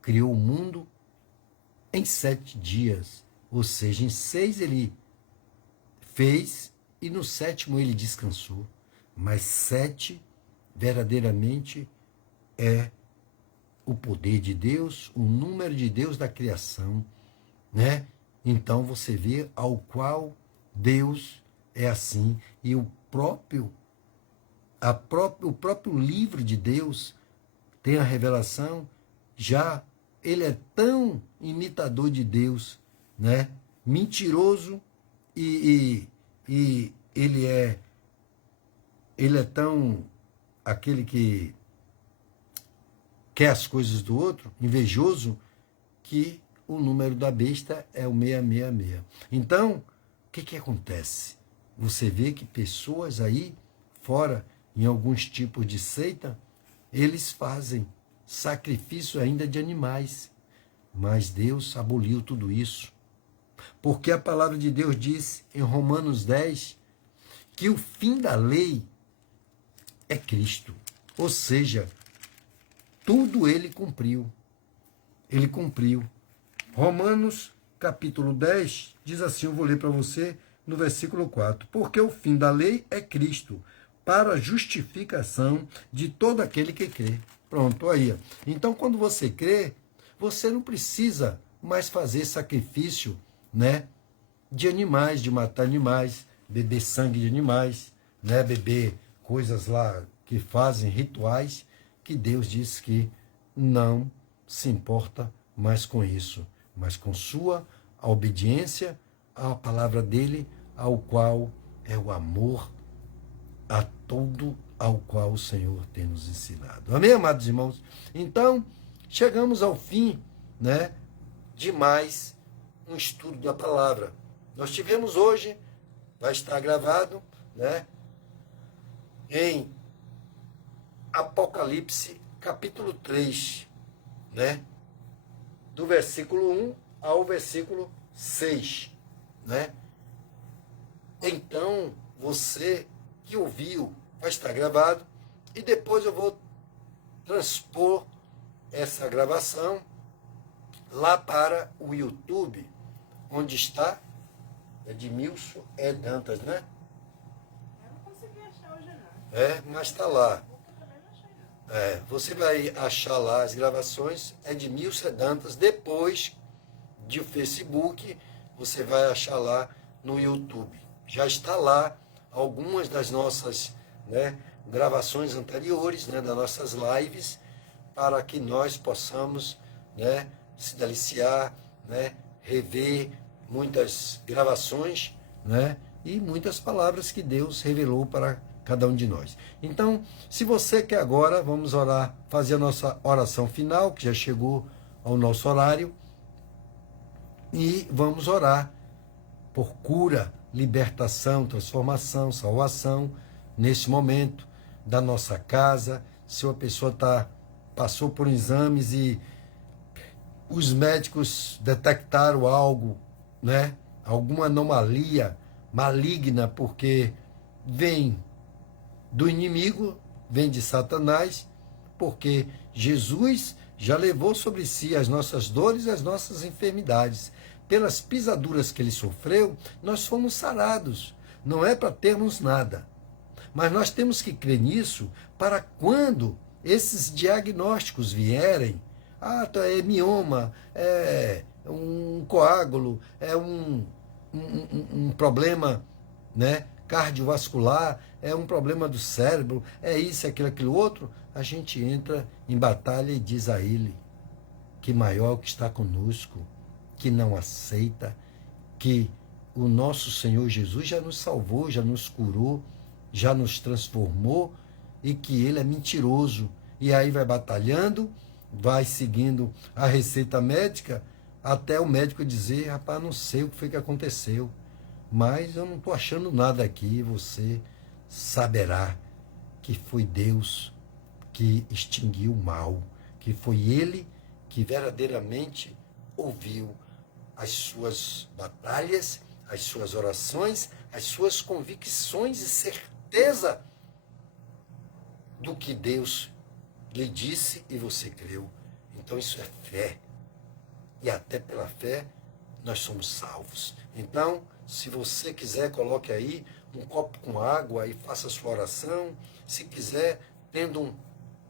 criou o mundo em 7 dias. Ou seja, em 6 ele fez e no 7º ele descansou. Mas 7 verdadeiramente é o poder de Deus, o número de Deus da criação, né? Então você vê ao qual Deus é assim, e o próprio livro de Deus tem a revelação, já ele é tão imitador de Deus, né? Mentiroso, e ele é ele é tão aquele que quer as coisas do outro, invejoso, que o número da besta é o 666. Então, o que acontece? Você vê que pessoas aí fora, em alguns tipos de seita, eles fazem sacrifício ainda de animais. Mas Deus aboliu tudo isso. Porque a palavra de Deus diz em Romanos 10 que o fim da lei é Cristo. Ou seja, tudo ele cumpriu. Ele cumpriu. Romanos, capítulo 10, diz assim, eu vou ler para você no versículo 4. Porque o fim da lei é Cristo, para a justificação de todo aquele que crê. Pronto, aí. Então, quando você crê, você não precisa mais fazer sacrifício, né, de animais, de matar animais, beber sangue de animais, né, beber coisas lá que fazem rituais, que Deus diz que não se importa mais com isso, mas com sua obediência à palavra dele, ao qual é o amor a todo ao qual o Senhor tem nos ensinado. Amém, amados irmãos? Então, chegamos ao fim, né, de mais um estudo da palavra. Nós tivemos hoje, vai estar gravado, né, em Apocalipse, capítulo 3, né, do versículo 1 ao versículo 6, né? Então, você que ouviu, vai estar gravado, e depois eu vou transpor essa gravação lá para o YouTube, onde está Edmilson Dantas, né? Eu não consegui achar hoje, não. Mas está lá. Eu também não achei, não. Você vai achar lá as gravações Edmilson Dantas. Depois de Facebook, você vai achar lá no YouTube. Já está lá algumas das nossas, né, gravações anteriores, né, das nossas lives, para que nós possamos, né, se deliciar, né, rever muitas gravações, né, e muitas palavras que Deus revelou para cada um de nós. Então, se você quer agora, vamos orar, fazer a nossa oração final, que já chegou ao nosso horário, e vamos orar por cura, libertação, transformação, salvação, nesse momento da nossa casa. Se uma pessoa passou por exames e os médicos detectaram algo, né, alguma anomalia maligna, porque vem do inimigo, vem de Satanás, porque Jesus já levou sobre si as nossas dores e as nossas enfermidades. Pelas pisaduras que ele sofreu, nós fomos sarados. Não é para termos nada. Mas nós temos que crer nisso para quando esses diagnósticos vierem, é mioma, é um coágulo, é um problema, né, cardiovascular, é um problema do cérebro, é isso, aquilo outro, a gente entra em batalha e diz a ele que maior que está conosco, que não aceita, que o nosso Senhor Jesus já nos salvou, já nos curou, já nos transformou, e que ele é mentiroso. E aí vai batalhando, vai seguindo a receita médica, até o médico dizer, rapaz, não sei o que foi que aconteceu, mas eu não estou achando nada aqui. Você saberá que foi Deus que extinguiu o mal, que foi ele que verdadeiramente ouviu as suas batalhas, as suas orações, as suas convicções e certeza do que Deus lhe disse e você creu. Então isso é fé. E até pela fé nós somos salvos. Então, se você quiser, coloque aí um copo com água e faça a sua oração. Se quiser, tendo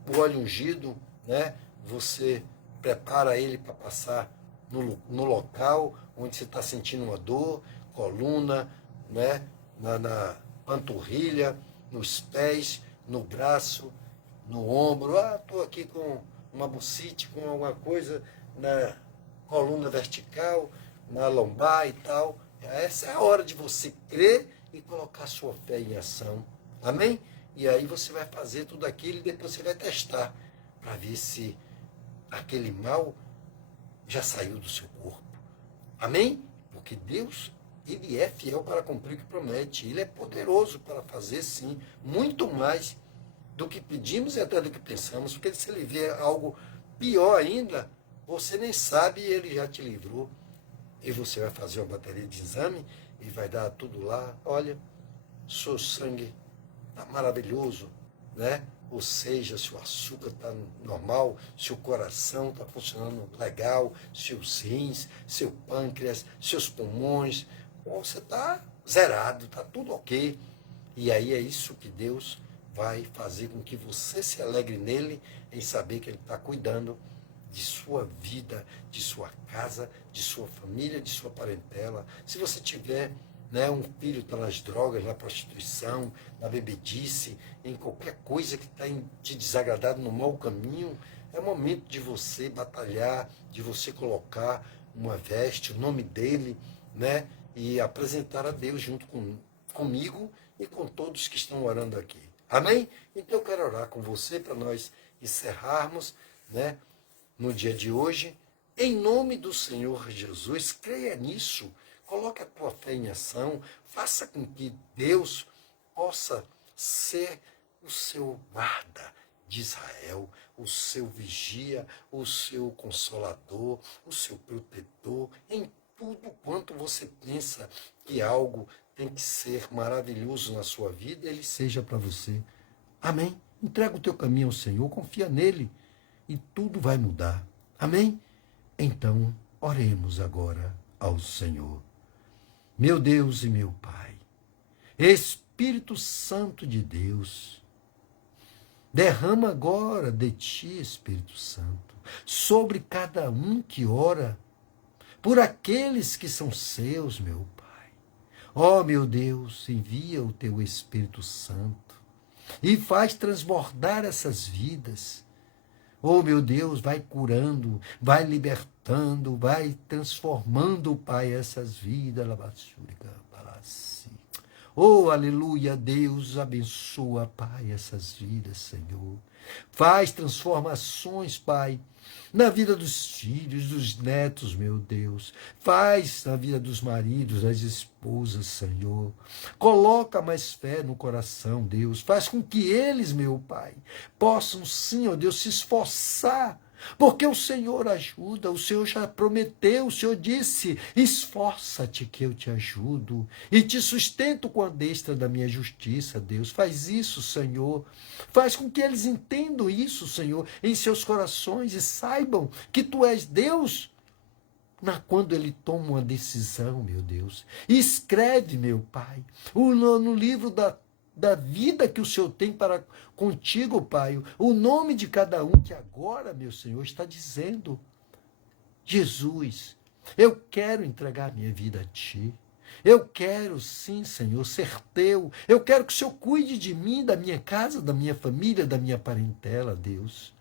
o óleo ungido, né, você prepara ele para passar no local onde você está sentindo uma dor, coluna, né, na panturrilha, nos pés, no braço, no ombro. Estou aqui com uma bucite, com alguma coisa na coluna vertical, na lombar e tal. Essa é a hora de você crer e colocar sua fé em ação. Amém? E aí você vai fazer tudo aquilo e depois você vai testar para ver se aquele mal já saiu do seu corpo. Amém? Porque Deus, Ele é fiel para cumprir o que promete. Ele é poderoso para fazer, sim, muito mais do que pedimos e até do que pensamos. Porque se Ele vê algo pior ainda, você nem sabe e Ele já te livrou. E você vai fazer uma bateria de exame e vai dar tudo lá. Olha, seu sangue está maravilhoso, né? Ou seja, se o açúcar está normal, se o coração está funcionando legal, seus rins, seu pâncreas, seus pulmões, você está zerado, está tudo ok. E aí é isso que Deus vai fazer com que você se alegre nele, em saber que ele está cuidando de sua vida, de sua casa, de sua família, de sua parentela. Se você tiver, né, um filho está nas drogas, na prostituição, na bebedice, em qualquer coisa que está te desagradado no mau caminho, é momento de você batalhar, de você colocar uma veste, o nome dele, né, e apresentar a Deus junto comigo e com todos que estão orando aqui. Amém? Então eu quero orar com você para nós encerrarmos, né, no dia de hoje. Em nome do Senhor Jesus, creia nisso. Coloque a tua fé em ação, faça com que Deus possa ser o seu guarda de Israel, o seu vigia, o seu consolador, o seu protetor, em tudo quanto você pensa que algo tem que ser maravilhoso na sua vida, ele seja para você. Amém? Entrega o teu caminho ao Senhor, confia nele e tudo vai mudar. Amém? Então, oremos agora ao Senhor. Meu Deus e meu Pai, Espírito Santo de Deus, derrama agora de ti, Espírito Santo, sobre cada um que ora, por aqueles que são seus, meu Pai. Ó, meu Deus, envia o teu Espírito Santo e faz transbordar essas vidas. Oh, meu Deus, vai curando, vai libertando, vai transformando, Pai, essas vidas. Oh, aleluia, Deus abençoa, Pai, essas vidas, Senhor. Faz transformações, Pai, na vida dos filhos, dos netos, meu Deus. Faz na vida dos maridos, das esposas, Senhor. Coloca mais fé no coração, Deus. Faz com que eles, meu Pai, possam sim, ó Deus, se esforçar. Porque o Senhor ajuda, o Senhor já prometeu, o Senhor disse, esforça-te que eu te ajudo e te sustento com a destra da minha justiça, Deus. Faz isso, Senhor. Faz com que eles entendam isso, Senhor, em seus corações e saibam que tu és Deus quando ele toma uma decisão, meu Deus. Escreve, meu Pai, no livro da vida que o Senhor tem para contigo, Pai, o nome de cada um que agora, meu Senhor, está dizendo, Jesus, eu quero entregar minha vida a Ti. Eu quero, sim, Senhor, ser Teu. Eu quero que o Senhor cuide de mim, da minha casa, da minha família, da minha parentela, Deus.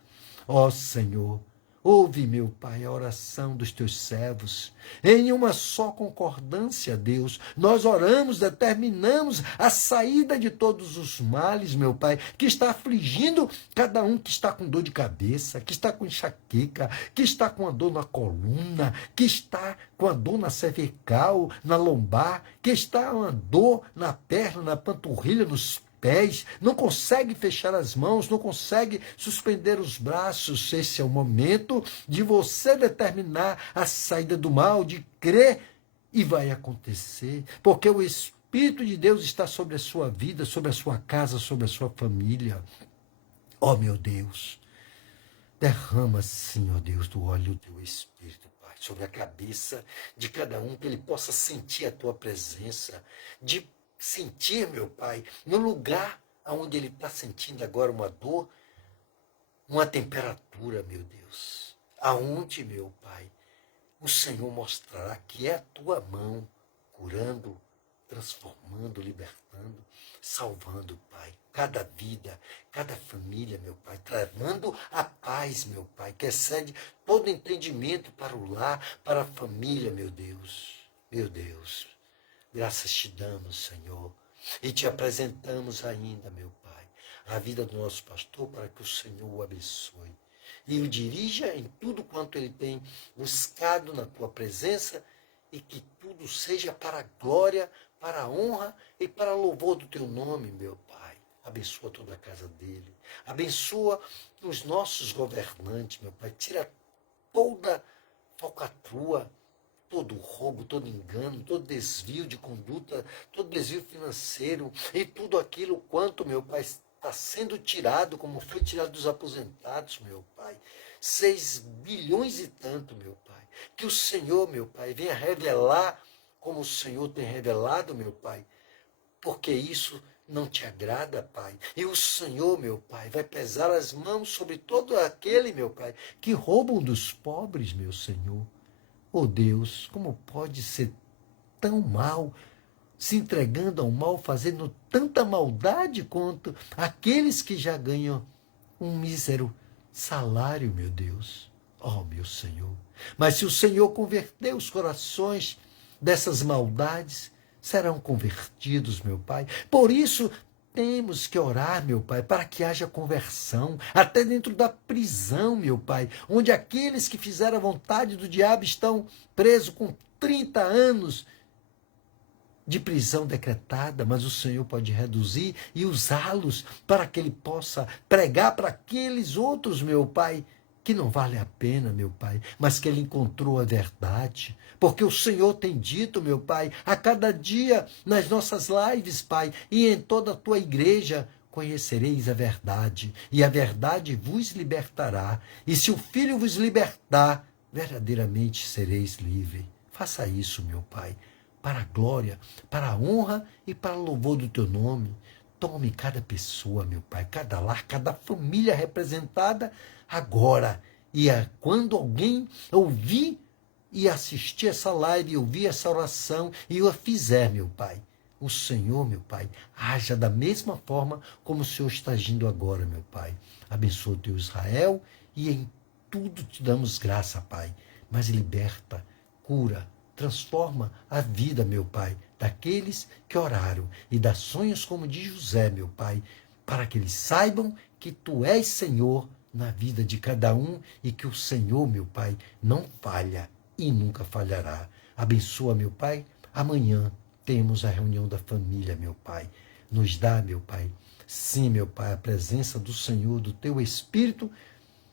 Ó Senhor, ouve, meu Pai, a oração dos teus servos. Em uma só concordância, Deus, nós oramos, determinamos a saída de todos os males, meu Pai, que está afligindo cada um que está com dor de cabeça, que está com enxaqueca, que está com a dor na coluna, que está com a dor na cervical, na lombar, que está com a dor na perna, na panturrilha, nos pés, não consegue fechar as mãos, não consegue suspender os braços. Esse é o momento de você determinar a saída do mal, de crer, e vai acontecer, porque o Espírito de Deus está sobre a sua vida, sobre a sua casa, sobre a sua família. Ó meu Deus, derrama sim, ó Deus, do óleo do teu Espírito, Pai, sobre a cabeça de cada um, que ele possa sentir a tua presença, de sentir, meu Pai, no lugar onde ele está sentindo agora uma dor, uma temperatura, meu Deus. Aonde, meu Pai, o Senhor mostrará que é a tua mão curando, transformando, libertando, salvando, Pai. Cada vida, cada família, meu Pai, trazendo a paz, meu Pai, que excede todo entendimento para o lar, para a família, meu Deus. Meu Deus. Graças te damos, Senhor, e te apresentamos ainda, meu Pai, a vida do nosso pastor para que o Senhor o abençoe e o dirija em tudo quanto ele tem buscado na tua presença e que tudo seja para a glória, para a honra e para louvor do teu nome, meu Pai. Abençoa toda a casa dele. Abençoa os nossos governantes, meu Pai. Tira toda falcatrua, todo roubo, todo engano, todo desvio de conduta, todo desvio financeiro e tudo aquilo quanto, meu Pai, está sendo tirado, como foi tirado dos aposentados, meu Pai. 6 bilhões e tanto, meu Pai. Que o Senhor, meu Pai, venha revelar como o Senhor tem revelado, meu Pai, porque isso não te agrada, Pai. E o Senhor, meu Pai, vai pesar as mãos sobre todo aquele, meu Pai, que roubam dos pobres, meu Senhor. Oh Deus, como pode ser tão mal, se entregando ao mal, fazendo tanta maldade quanto aqueles que já ganham um mísero salário, meu Deus. Oh, meu Senhor. Mas se o Senhor converter os corações dessas maldades, serão convertidos, meu Pai. Por isso, temos que orar, meu Pai, para que haja conversão, até dentro da prisão, meu Pai, onde aqueles que fizeram a vontade do diabo estão presos com 30 anos de prisão decretada, mas o Senhor pode reduzir e usá-los para que ele possa pregar para aqueles outros, meu Pai, que não vale a pena, meu Pai, mas que ele encontrou a verdade. Porque o Senhor tem dito, meu Pai, a cada dia nas nossas lives, Pai, e em toda a tua igreja, conhecereis a verdade, e a verdade vos libertará. E se o Filho vos libertar, verdadeiramente sereis livres. Faça isso, meu Pai, para a glória, para a honra e para o louvor do teu nome. Tome cada pessoa, meu Pai, cada lar, cada família representada agora. E quando alguém ouvir e assistir essa live, ouvir essa oração e eu a fizer, meu Pai, o Senhor, meu Pai, haja da mesma forma como o Senhor está agindo agora, meu Pai. Abençoa o teu Israel e em tudo te damos graça, Pai. Mas liberta, cura, transforma a vida, meu Pai, daqueles que oraram e dá sonhos como de José, meu Pai, para que eles saibam que Tu és Senhor na vida de cada um e que o Senhor, meu Pai, não falha e nunca falhará. Abençoa, meu Pai. Amanhã temos a reunião da família, meu Pai. Nos dá, meu Pai, sim, meu Pai, a presença do Senhor, do Teu Espírito,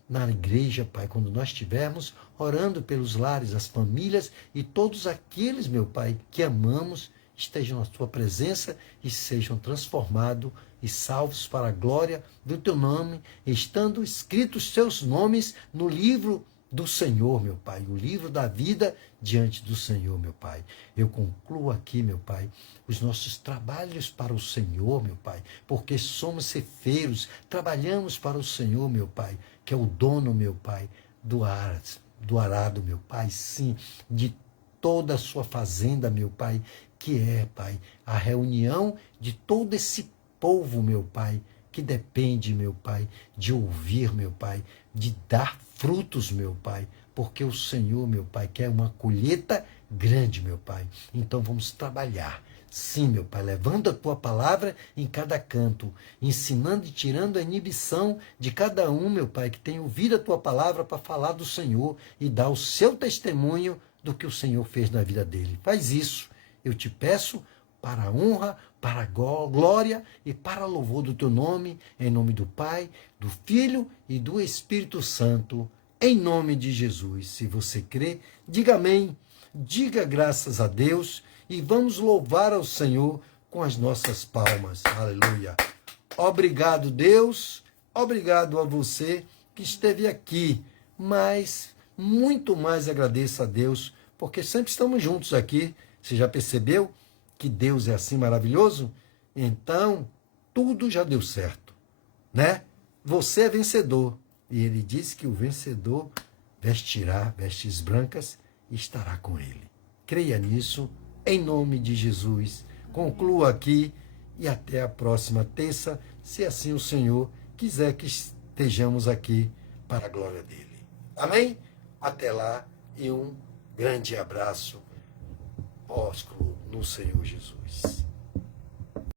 na igreja, Pai, quando nós estivermos orando pelos lares, as famílias e todos aqueles, meu Pai, que amamos, estejam na Tua presença e sejam transformados e salvos para a glória do Teu nome, estando escritos Seus nomes no livro do Senhor, meu Pai, o livro da vida diante do Senhor, meu Pai. Eu concluo aqui, meu Pai, os nossos trabalhos para o Senhor, meu Pai, porque somos cefeiros, trabalhamos para o Senhor, meu Pai, que é o dono, meu Pai, do arado, meu Pai, sim, de toda a sua fazenda, meu Pai, que é, Pai, a reunião de todo esse povo, meu Pai, que depende, meu Pai, de ouvir, meu Pai, de dar frutos, meu Pai, porque o Senhor, meu Pai, quer uma colheita grande, meu Pai. Então vamos trabalhar. Sim, meu Pai, levando a Tua palavra em cada canto, ensinando e tirando a inibição de cada um, meu Pai, que tem ouvido a Tua palavra para falar do Senhor e dar o seu testemunho do que o Senhor fez na vida dele. Faz isso, eu te peço, para a honra, para a glória e para louvor do Teu nome, em nome do Pai, do Filho e do Espírito Santo, em nome de Jesus. Se você crê, diga amém, diga graças a Deus e vamos louvar ao Senhor com as nossas palmas. Aleluia. Obrigado, Deus. Obrigado a você que esteve aqui. Mas muito mais agradeço a Deus, porque sempre estamos juntos aqui. Você já percebeu que Deus é assim maravilhoso? Então, tudo já deu certo, né? Você é vencedor. E ele disse que o vencedor vestirá vestes brancas e estará com ele. Creia nisso. Em nome de Jesus, concluo aqui e até a próxima terça, se assim o Senhor quiser que estejamos aqui para a glória dele. Amém? Até lá e um grande abraço, ósculo no Senhor Jesus.